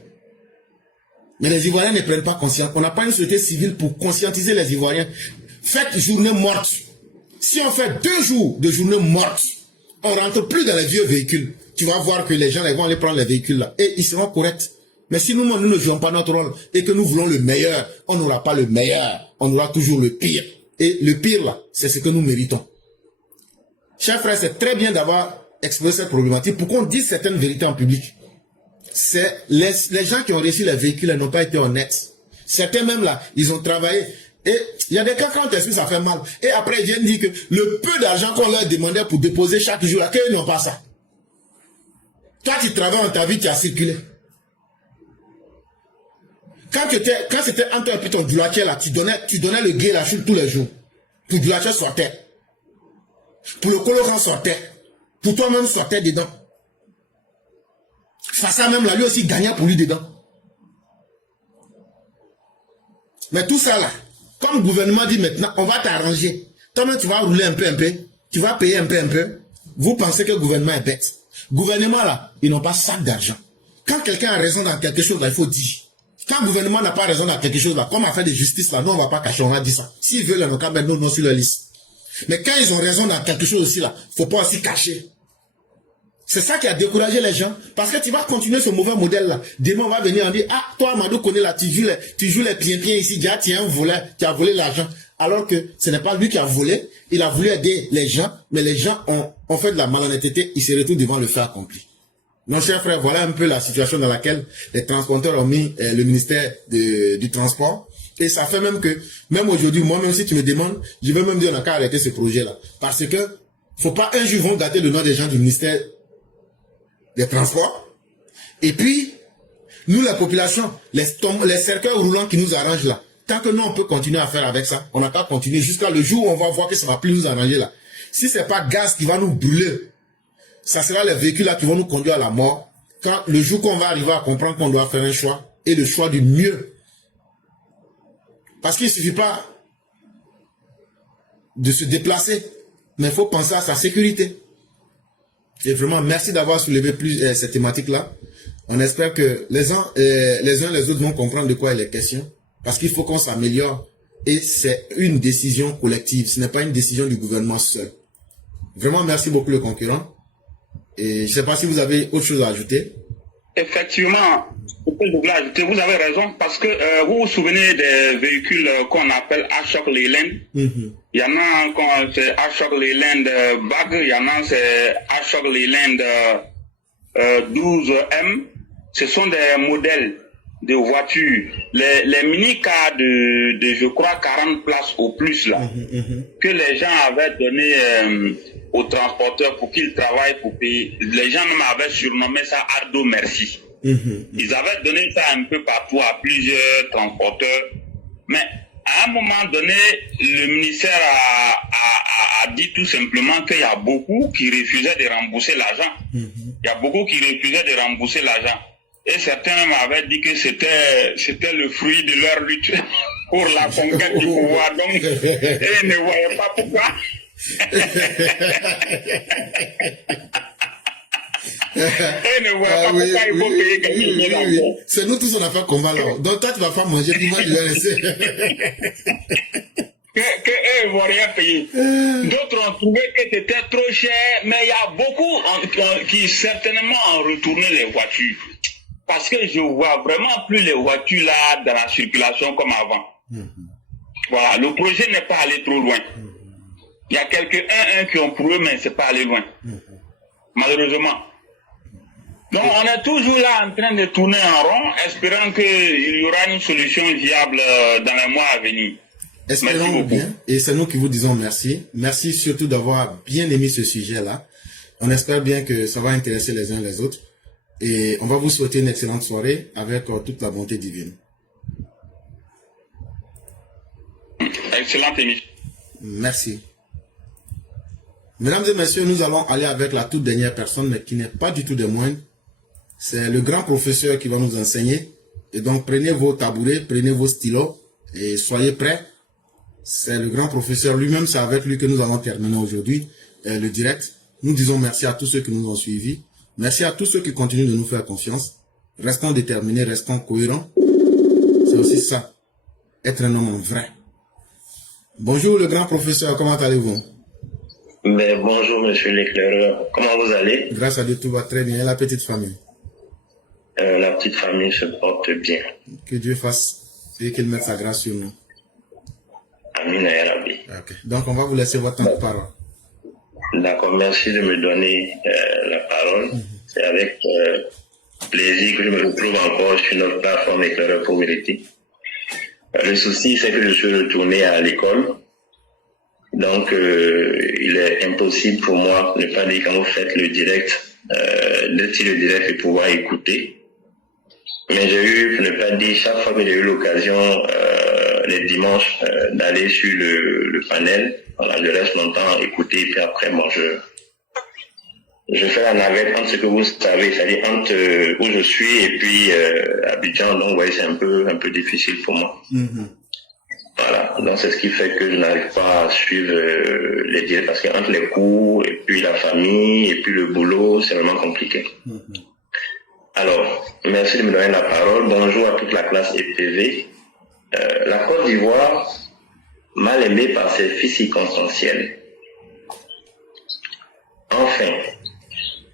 Mais les Ivoiriens ne prennent pas conscience. On n'a pas une société civile pour conscientiser les Ivoiriens. Faites journée morte. Si on fait 2 jours de journée morte, on ne rentre plus dans les vieux véhicules. Tu vas voir que les gens vont aller prendre les véhicules là. Et ils seront corrects. Mais si nous ne jouons pas notre rôle et que nous voulons le meilleur, on n'aura pas le meilleur. On aura toujours le pire. Et le pire là, c'est ce que nous méritons. Chers frères, c'est très bien d'avoir exposé cette problématique pour qu'on dise certaines vérités en public. C'est les gens qui ont reçu les véhicules n'ont pas été honnêtes. Certains même là, ils ont travaillé. Et il y a des cas quand t'expliques, ça fait mal. Et après, ils viennent dire que le peu d'argent qu'on leur demandait pour déposer chaque jour, là, qu'ils n'ont pas ça. Toi, tu travailles dans ta vie, tu as circulé. Quand c'était entre un peu ton doulatier là, tu donnais le gué la chute tous les jours. Pour doulatier sortait. Pour le colorant sortait. Pour toi-même sortait dedans. Ça même là, lui aussi gagnait pour lui dedans. Mais tout ça là, comme le gouvernement dit maintenant, on va t'arranger. Toi-même tu vas rouler un peu, tu vas payer un peu. Vous pensez que le gouvernement est bête. Le gouvernement là, ils n'ont pas sac d'argent. Quand quelqu'un a raison dans quelque chose là, il faut dire. Quand le gouvernement n'a pas raison dans quelque chose là, comme affaire de justice là, nous on va pas cacher, on va dire ça. S'ils veulent, on va mettre nos noms sur la liste. Mais quand ils ont raison dans quelque chose aussi là, faut pas aussi cacher. C'est ça qui a découragé les gens. Parce que tu vas continuer ce mauvais modèle-là. Demain, on va venir en dire, ah, toi, Amadou connaît là, tu joues les piens ici, tu es un voleur, tu as volé l'argent. Alors que ce n'est pas lui qui a volé, il a voulu aider les gens, mais les gens ont fait de la malhonnêteté, ils se retrouvent devant le fait accompli. Donc, chers frères, voilà un peu la situation dans laquelle les transporteurs ont mis le ministère du Transport. Et ça fait même que, même aujourd'hui, moi-même, si tu me demandes, je vais même dire, on n'a qu'à arrêter ce projet-là. Parce que, faut pas un jour vont gâter le nom des gens du ministère des Transports. Et puis, nous, la population, les cercueils roulants qui nous arrangent là, tant que nous, on peut continuer à faire avec ça, on n'a qu'à continuer jusqu'à le jour où on va voir que ça va plus nous arranger là. Si c'est pas gaz qui va nous brûler, ça sera les véhicules là qui vont nous conduire à la mort. Quand le jour qu'on va arriver à comprendre qu'on doit faire un choix, et le choix du mieux. Parce qu'il ne suffit pas de se déplacer, mais il faut penser à sa sécurité. Et vraiment, merci d'avoir soulevé cette thématique-là. On espère que les uns et les autres vont comprendre de quoi il est question. Parce qu'il faut qu'on s'améliore. Et c'est une décision collective. Ce n'est pas une décision du gouvernement seul. Vraiment, merci beaucoup le concurrent. Et je ne sais pas si vous avez autre chose à ajouter. Effectivement, vous avez raison, parce que vous vous souvenez des véhicules qu'on appelle Ashok Leyland. Il y en a, c'est Ashok Leyland Bag, il y en a, c'est Ashok Leyland 12M. Ce sont des modèles de voitures, les mini-cars de je crois 40 places au plus là, que les gens avaient donné aux transporteurs pour qu'ils travaillent pour payer. Les gens même avaient surnommé ça Ardo Merci. Ils avaient donné ça un peu partout à plusieurs transporteurs, mais à un moment donné, le ministère a dit tout simplement qu'il y a beaucoup qui refusaient de rembourser l'argent. Il y a beaucoup qui refusaient de rembourser l'argent. Et certains m'avaient dit que c'était le fruit de leur lutte pour la conquête du pouvoir. Donc, ils ne voyaient pas pourquoi. Ils ne voyaient pas pourquoi il faut payer quelque chose. Oui. C'est nous tous on a fait combat là. Donc toi tu vas pas manger, puis moi je vais laisser. Que eux ne vont rien payer. D'autres ont trouvé que c'était trop cher, mais il y a beaucoup qui certainement ont retourné les voitures. Parce que je vois vraiment plus les voitures là dans la circulation comme avant. Voilà, le projet n'est pas allé trop loin. Il y a quelques uns qui ont prouvé, mais c'est pas allé loin. Malheureusement. Donc on est toujours là en train de tourner en rond, espérant qu'il y aura une solution viable dans les mois à venir. Espérons bien, et c'est nous qui vous disons merci. Merci surtout d'avoir bien aimé ce sujet-là. On espère bien que ça va intéresser les uns les autres. Et on va vous souhaiter une excellente soirée avec toute la bonté divine. Excellente émission. Merci. Mesdames et messieurs, nous allons aller avec la toute dernière personne, mais qui n'est pas du tout des moindres. C'est le grand professeur qui va nous enseigner. Et donc, prenez vos tabourets, prenez vos stylos et soyez prêts. C'est le grand professeur lui-même, c'est avec lui que nous allons terminer aujourd'hui le direct. Nous disons merci à tous ceux qui nous ont suivis. Merci à tous ceux qui continuent de nous faire confiance. Restons déterminés, restons cohérents. C'est aussi ça, être un homme vrai. Bonjour le grand professeur, comment allez-vous? Ben, bonjour monsieur l'éclaireur, comment vous allez? Grâce à Dieu, tout va très bien. Et la petite famille? La petite famille se porte bien. Que Dieu fasse et qu'il mette sa grâce sur nous. Amin ya Rabbi. Okay. Donc on va vous laisser votre temps de parole. D'accord, merci de me donner la parole. C'est avec plaisir que je me retrouve encore sur notre plateforme Éclaireur pour vérité. Le souci, c'est que je suis retourné à l'école. Donc, il est impossible pour moi de ne pas dire quand vous faites le direct, d'être sur le direct et pouvoir écouter. Mais j'ai eu, pour ne pas dire, chaque fois que j'ai eu l'occasion, les dimanches, d'aller sur le panel, voilà, je reste longtemps à écouter et puis après, bon, je fais la navette entre ce que vous savez, c'est-à-dire entre où je suis et puis Abidjan, donc vous voyez, c'est un peu difficile pour moi. Voilà, donc c'est ce qui fait que je n'arrive pas à suivre les directs, parce qu'entre les cours et puis la famille et puis le boulot, c'est vraiment compliqué. Alors, merci de me donner la parole. Bonjour à toute la classe EPV. La Côte d'Ivoire, mal aimée par ses fils circonstanciels. Enfin,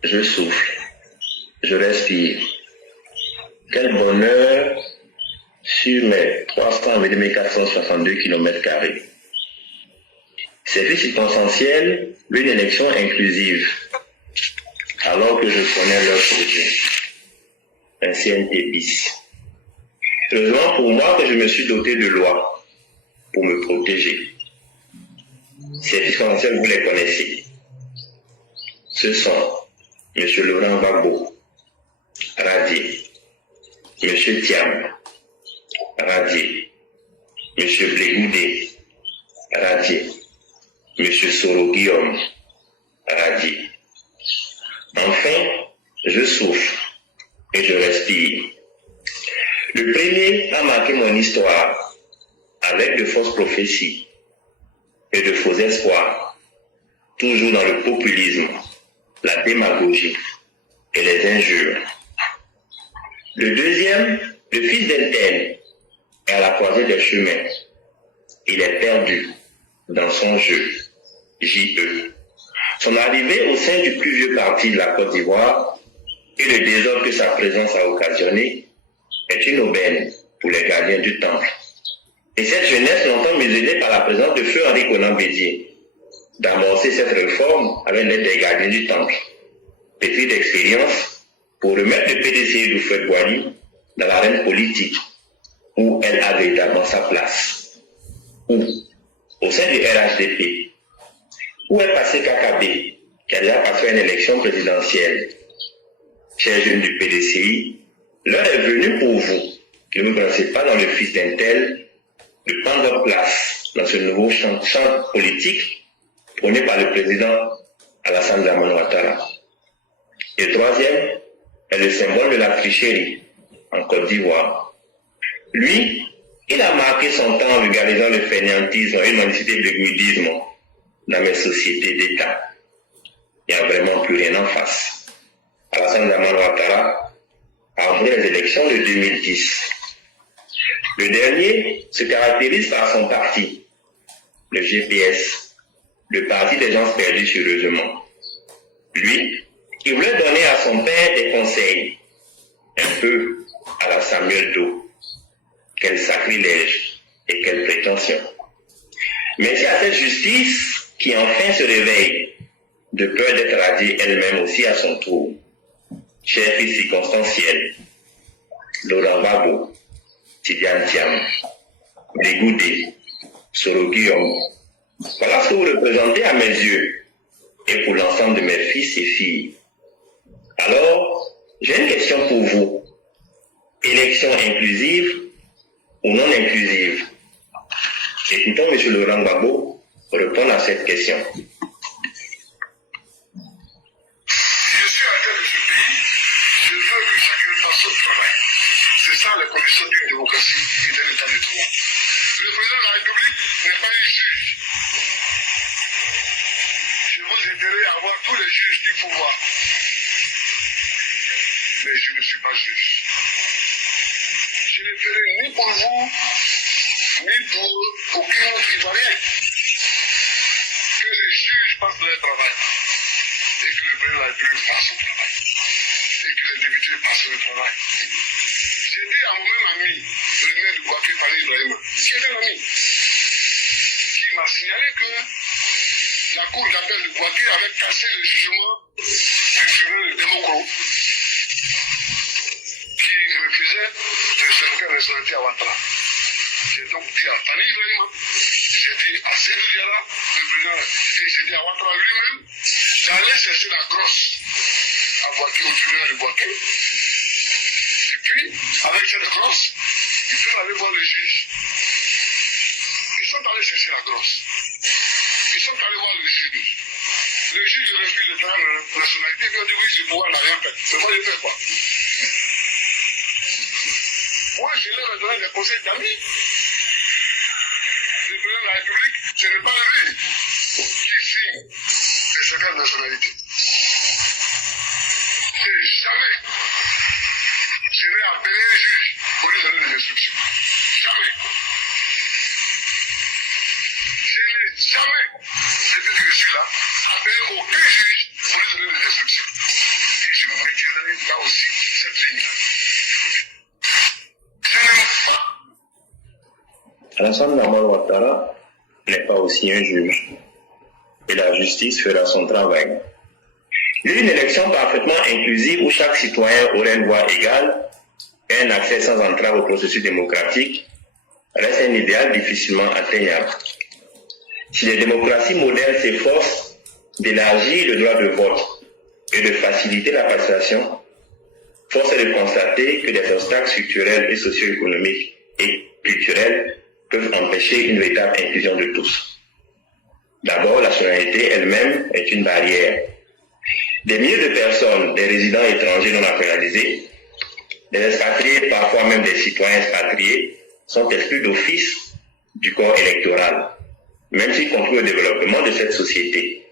je souffle, je respire. Quel bonheur sur mes 462 km². C'est fait circonstanciel une élection inclusive, alors que je connais leur projet, un CNT bis. Heureusement pour moi que je me suis doté de lois pour me protéger. Ces circonstanciels, vous les connaissez. Ce sont M. Laurent Gbagbo, radié, M. Thiam, radié, M. Blegoudé, radié, M. Soro Guillaume, radié. Enfin, je souffle et je respire. Le premier a marqué mon histoire avec de fausses prophéties et de faux espoirs, toujours dans le populisme, la démagogie et les injures. Le deuxième, le fils d'Elten, est à la croisée des chemins. Il est perdu dans son jeu, JE. Son arrivée au sein du plus vieux parti de la Côte d'Ivoire et le désordre que sa présence a occasionné est une aubaine pour les gardiens du temple. Et cette jeunesse, longtemps muselée par la présence de feu Henri Konan Bédié, d'amorcer cette réforme avec l'aide des gardiens du temple. Petite expérience pour remettre le PDCI d'Oufouette Boigny dans l'arène politique où elle a véritablement sa place. Ou au sein du RHDP, où est passé KKB, qui a déjà passé une élection présidentielle. Chers jeunes du PDCI, l'heure est venue pour vous, ne vous lancez pas dans le fils d'un tel, de prendre place dans ce nouveau champ politique prôné par le président Alassane Dramane Ouattara. Et le troisième est le symbole de la tricherie en Côte d'Ivoire. Lui, il a marqué son temps en vulgarisant le fainéantisme et l'humanicité de l'égoïsme dans mes sociétés d'État. Il n'y a vraiment plus rien en face. Alassane Dramane Ouattara a remporté les élections de 2010. Le dernier se caractérise par son parti, le GPS, le parti des gens perdus sérieusement. Lui, il voulait donner à son père des conseils, un peu à la Samuel Doe. Quel sacrilège et quelle prétention. Mais c'est à cette justice qui enfin se réveille, de peur d'être radiée elle-même aussi à son tour. Cher fils circonstanciel, Laurent Gbagbo, Tidiane Thiam, Blegoudé, Soro Guillaume, voilà ce que vous représentez à mes yeux et pour l'ensemble de mes fils et filles. Alors, j'ai une question pour vous. Élection inclusive ou non inclusive? Écoutons M. Laurent Gbagbo répondre à cette question. Je suis à la tête de ce pays, je veux que chacun fasse son travail. C'est ça la condition d'une démocratie et d'un état de droit. Le président de la République n'est pas un juge. Je vous aiderai à avoir tous les juges du pouvoir. Mais je ne suis pas juge. Je ne ferai ni pour vous, ni pour aucun autre Ivoirien. Que les juges fassent leur travail. Et que le président de la République fasse son travail. Et que les députés fassent leur travail. J'ai dit à mon même ami, le maire de Bouaké Fani Ibrahima, qui est un ami, qui m'a signalé que la cour d'appel de Bouaké avait cassé le jugement du tribunal de Demokro, qui refusait de se faire nationalité à Ouattara. J'ai donc dit à Fani Ibrahima, j'ai dit à Seydou Diarra, le président, et j'ai dit à Ouattara lui-même, d'aller chercher la grosse à Bouaké, au tribunal de Bouaké. Et puis, avec cette grosse, ils peuvent aller voir le juge. Ils sont allés chercher la grosse. Ils sont allés voir le juge. Le juge refuse de prendre la nationalité. Il a dit oui, ce pouvoir n'a rien fait. Mais moi, j'ai fait quoi? Moi, je leur ai donné des conseils d'amis. Le président de la République, ce n'est pas lui qui signe les certificats de nationalité. Et jamais je vais appeler un juge pour lui donner des instructions. Jamais. Je n'ai jamais, depuis que je suis là, appelé aucun juge pour lui donner des instructions. là aussi, cette ligne. Alassane Dramane Ouattara n'est pas aussi un juge. Et la justice fera son travail. Une élection parfaitement inclusive où chaque citoyen aurait une voix égale et un accès sans entrave au processus démocratique reste un idéal difficilement atteignable. Si les démocraties modernes s'efforcent d'élargir le droit de vote et de faciliter la participation, force est de constater que des obstacles structurels et socio-économiques et culturels peuvent empêcher une véritable inclusion de tous. D'abord, la solidarité elle-même est une barrière. Des milliers de personnes, des résidents étrangers non naturalisés, des expatriés, parfois même des citoyens expatriés, sont exclus d'office du corps électoral, même s'ils contribuent au développement de cette société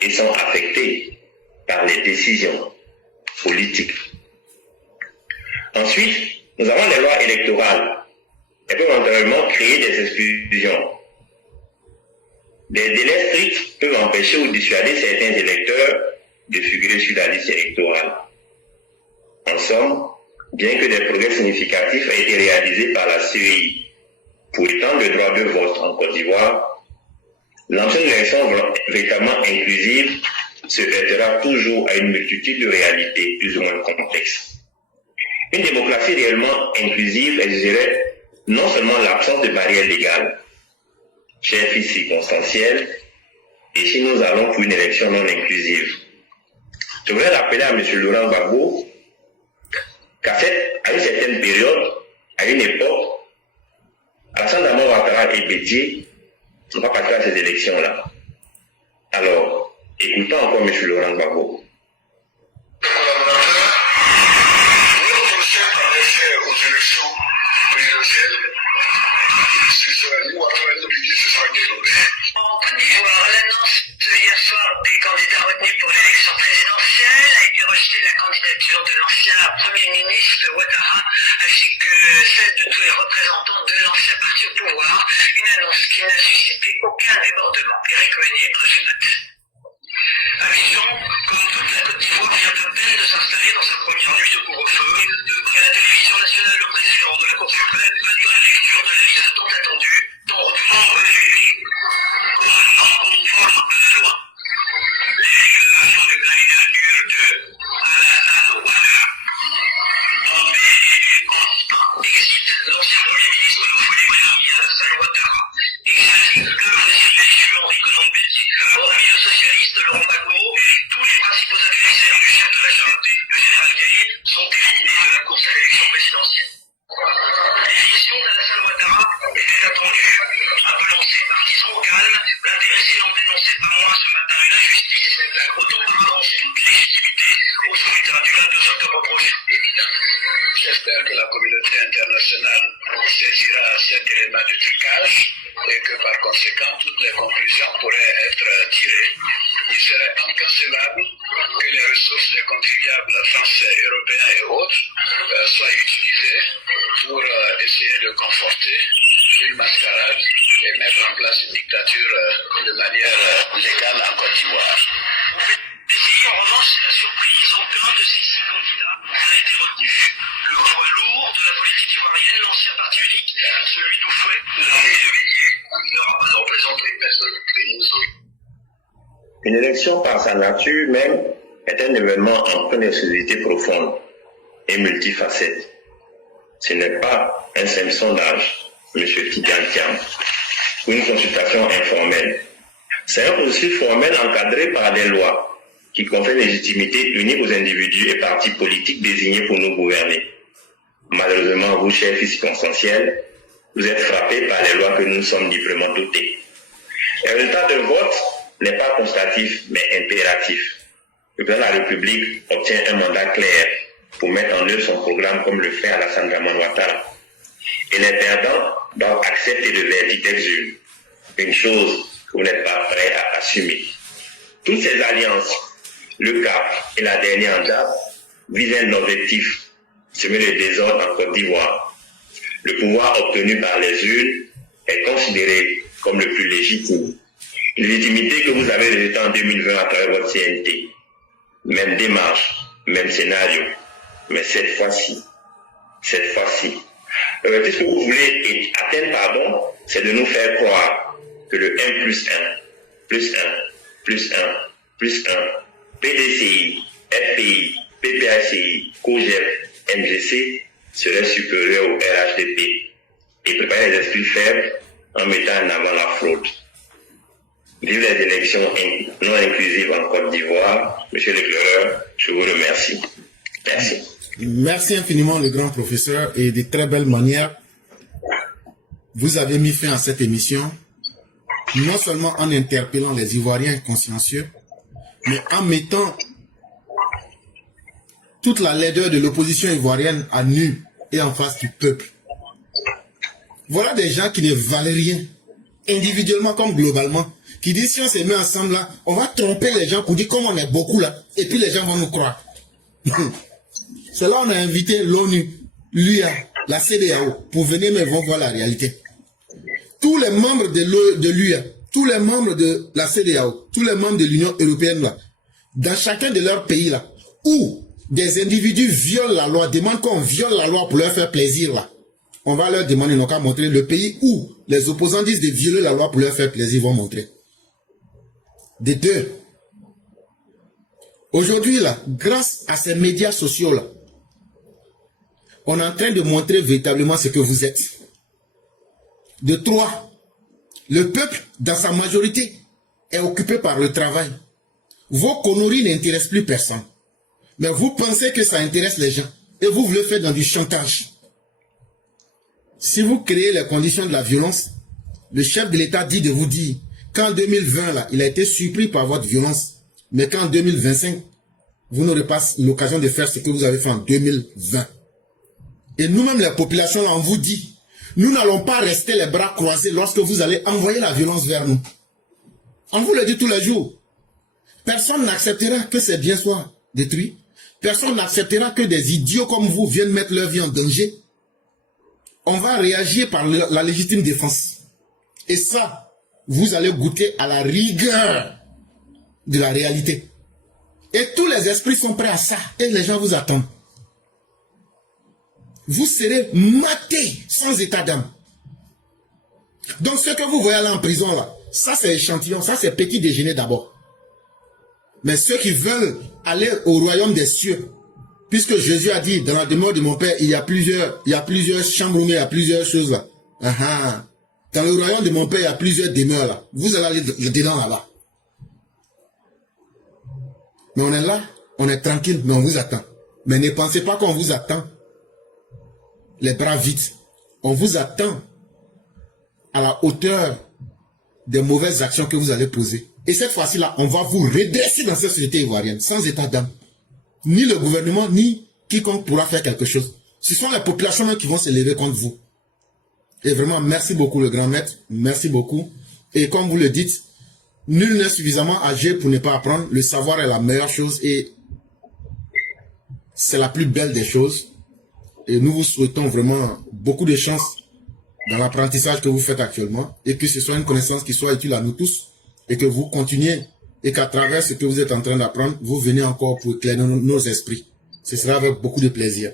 et sont affectés par les décisions politiques. Ensuite, nous avons les lois électorales. Elles peuvent éventuellement créer des exclusions. Des délais stricts peuvent empêcher ou dissuader certains électeurs de figurer sur la liste électorale. En somme, bien que des progrès significatifs aient été réalisés par la CEI pour étendre le droit de vote en Côte d'Ivoire, l'ancienne élection véritablement inclusive se heurtera toujours à une multitude de réalités plus ou moins complexes. Une démocratie réellement inclusive exigerait non seulement l'absence de barrières légales, chers fils circonstanciels, et si nous allons pour une élection non inclusive. Je voudrais rappeler à M. Laurent Gbagbo qu'à une certaine période, à une époque, Alassane Dramane Ouattara et Bédié n'ont pas participé à ces élections-là. Alors, écoutons encore M. Laurent Gbagbo. En Côte d'Ivoire, l'annonce hier soir des candidats retenus pour l'élection présidentielle a été rejetée la candidature de l'ancien Premier ministre Ouattara ainsi que celle de tous les représentants de l'ancien parti au pouvoir, une annonce qui n'a suscité aucun débordement. Éric Meunier, Régional. Abidjan, comme toute la Côte d'Ivoire, vient à peine de s'installer dans sa première nuit de couvre-feu. À la télévision nationale, le président de la Cour suprême va lire la lecture de la liste tant attendue, tant reculée, conformément à la loi. L'exécution de candidature de Alassane Ouattara, nommé élu constant, exit l'ancien Premier ministre de l'économie Alassane Ouattara, exerce le président élu Henri Conan Bédié, hormis le socialiste Laurent Gbagbo, tous les principaux adversaires du chef de la Junte, le général Gaye, sont éliminés de la course à l'élection présidentielle. L'élection d'Alassane Ouattara était attendue, appelant ses partisans au calme, l'intéressé l'ont dénoncé par moi ce matin une injustice, autant par avancer toute légitimité au scrutin du 22 octobre prochain. J'espère que la communauté internationale saisira cet élément de trucage et que par conséquent toutes les conclusions pourraient être tirées. Il serait inconcevable que les ressources des contribuables français, européens et autres soient utilisées pour essayer de conforter une mascarade et mettre en place une dictature de manière légale en Côte d'Ivoire. Essayez en revanche, c'est la surprise. Aucun de ces 6 candidats n'a été retenu. Le poids lourd de la politique ivoirienne, l'ancien parti unique, celui d'Oufouet, l'armée de Bédié, n'aura pas de représenté personne. Une élection par sa nature même est un événement empreint d'exclusivité profonde et multifacette. Ce n'est pas un simple sondage, M. Tidiane Thiam, ou une consultation informelle. C'est un processus formel encadré par des lois qui confèrent légitimité unique aux individus et partis politiques désignés pour nous gouverner. Malheureusement, vous, chers fils circonstanciels, vous êtes frappés par les lois que nous sommes librement dotés. Le résultat de vote n'est pas constatif, mais impératif. Le président de la République obtient un mandat clair pour mettre en œuvre son programme comme le fait Alassane Dramane Ouattara. Et les perdants doivent accepter le verdict des urnes, une chose que vous n'êtes pas prêt à assumer. Toutes ces alliances, le CAP et la dernière en date, visent un objectif, semer le désordre en Côte d'Ivoire. Le pouvoir obtenu par les urnes est considéré comme le plus légitime. Une légitimité que vous avez rejetée en 2020 à travers votre CNT. Même démarche, même scénario. Mais cette fois-ci, tout ce que vous voulez atteindre, pardon, c'est de nous faire croire que le 1 plus 1, plus 1, plus 1, plus 1, PDCI, FPI, PPACI, COGEP, MGC serait supérieur au RHDP et préparer les esprits faibles en mettant en avant la fraude. Vive les élections non inclusives en Côte d'Ivoire. Monsieur l'éclaireur, je vous remercie. Merci. Merci infiniment, le grand professeur, et de très belle manière, vous avez mis fin à cette émission, non seulement en interpellant les Ivoiriens consciencieux, mais en mettant toute la laideur de l'opposition ivoirienne à nu et en face du peuple. Voilà des gens qui ne valent rien, individuellement comme globalement, qui disent si on se met ensemble là, on va tromper les gens pour dire comme on est beaucoup là, et puis les gens vont nous croire. C'est là on a invité l'ONU, l'UA, la CEDEAO, pour venir mais vont voir la réalité. Tous les membres de l'UA, tous les membres de la CEDEAO, tous les membres de l'Union européenne là, dans chacun de leurs pays là, où des individus violent la loi, demandent qu'on viole la loi pour leur faire plaisir là, on va leur demander, ils n'ont qu'à montrer le pays où les opposants disent de violer la loi pour leur faire plaisir, ils vont montrer. Des deux. Aujourd'hui là, grâce à ces médias sociaux là, on est en train de montrer véritablement ce que vous êtes. De trois, le peuple, dans sa majorité, est occupé par le travail. Vos conneries n'intéressent plus personne. Mais vous pensez que ça intéresse les gens. Et vous voulez faire dans du chantage. Si vous créez les conditions de la violence, le chef de l'État dit de vous dire qu'en 2020, là, il a été surpris par votre violence. Mais qu'en 2025, vous n'aurez pas l'occasion de faire ce que vous avez fait en 2020. Et nous-mêmes, les populations, là, on vous dit, nous n'allons pas rester les bras croisés lorsque vous allez envoyer la violence vers nous. On vous le dit tous les jours. Personne n'acceptera que ces biens soient détruits. Personne n'acceptera que des idiots comme vous viennent mettre leur vie en danger. On va réagir par la légitime défense. Et ça, vous allez goûter à la rigueur de la réalité. Et tous les esprits sont prêts à ça. Et les gens vous attendent. Vous serez matés sans état d'âme. Donc ce que vous voyez là en prison là, ça c'est échantillon, ça c'est petit déjeuner d'abord. Mais ceux qui veulent aller au royaume des cieux, puisque Jésus a dit dans la demeure de mon Père, il y a plusieurs chambres, il y a plusieurs choses là. Dans le royaume de mon Père, il y a plusieurs demeures là. Vous allez aller dedans là-bas. Mais on est là, on est tranquille, mais on vous attend. Mais ne pensez pas qu'on vous attend les bras vides. On vous attend à la hauteur des mauvaises actions que vous allez poser. Et cette fois-ci là, on va vous redresser dans cette société ivoirienne, sans état d'âme. Ni le gouvernement, ni quiconque pourra faire quelque chose. Ce sont les populations même qui vont se lever contre vous. Et vraiment, merci beaucoup le grand maître. Merci beaucoup. Et comme vous le dites, nul n'est suffisamment âgé pour ne pas apprendre. Le savoir est la meilleure chose et c'est la plus belle des choses. Et nous vous souhaitons vraiment beaucoup de chance dans l'apprentissage que vous faites actuellement et que ce soit une connaissance qui soit utile à nous tous et que vous continuez et qu'à travers ce que vous êtes en train d'apprendre, vous venez encore pour éclairer nos esprits. Ce sera avec beaucoup de plaisir.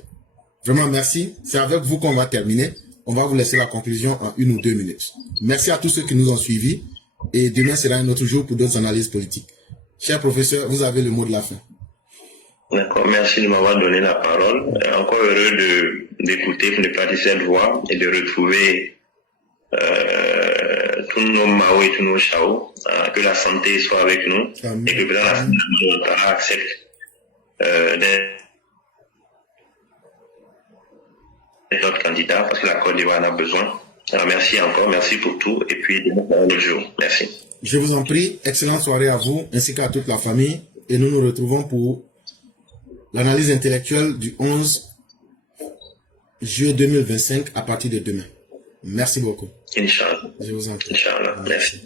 Vraiment merci. C'est avec vous qu'on va terminer. On va vous laisser la conclusion en 1 ou 2 minutes. Merci à tous ceux qui nous ont suivis et demain sera un autre jour pour d'autres analyses politiques. Cher professeur, vous avez le mot de la fin. D'accord, merci de m'avoir donné la parole. Encore heureux d'écouter, de partir cette voix et de retrouver tous nos Mao et tous nos Chao. Que la santé soit avec nous. Amen. Et que le président accepte d'être notre candidat parce que la Côte d'Ivoire en a besoin. Alors merci encore, merci pour tout et puis demain le jour. Merci. Je vous en prie, excellente soirée à vous ainsi qu'à toute la famille et nous nous retrouvons pour l'analyse intellectuelle du 11 juillet 2025 à partir de demain. Merci beaucoup. Inch'Allah. Je vous en prie. Inch'Allah. Merci.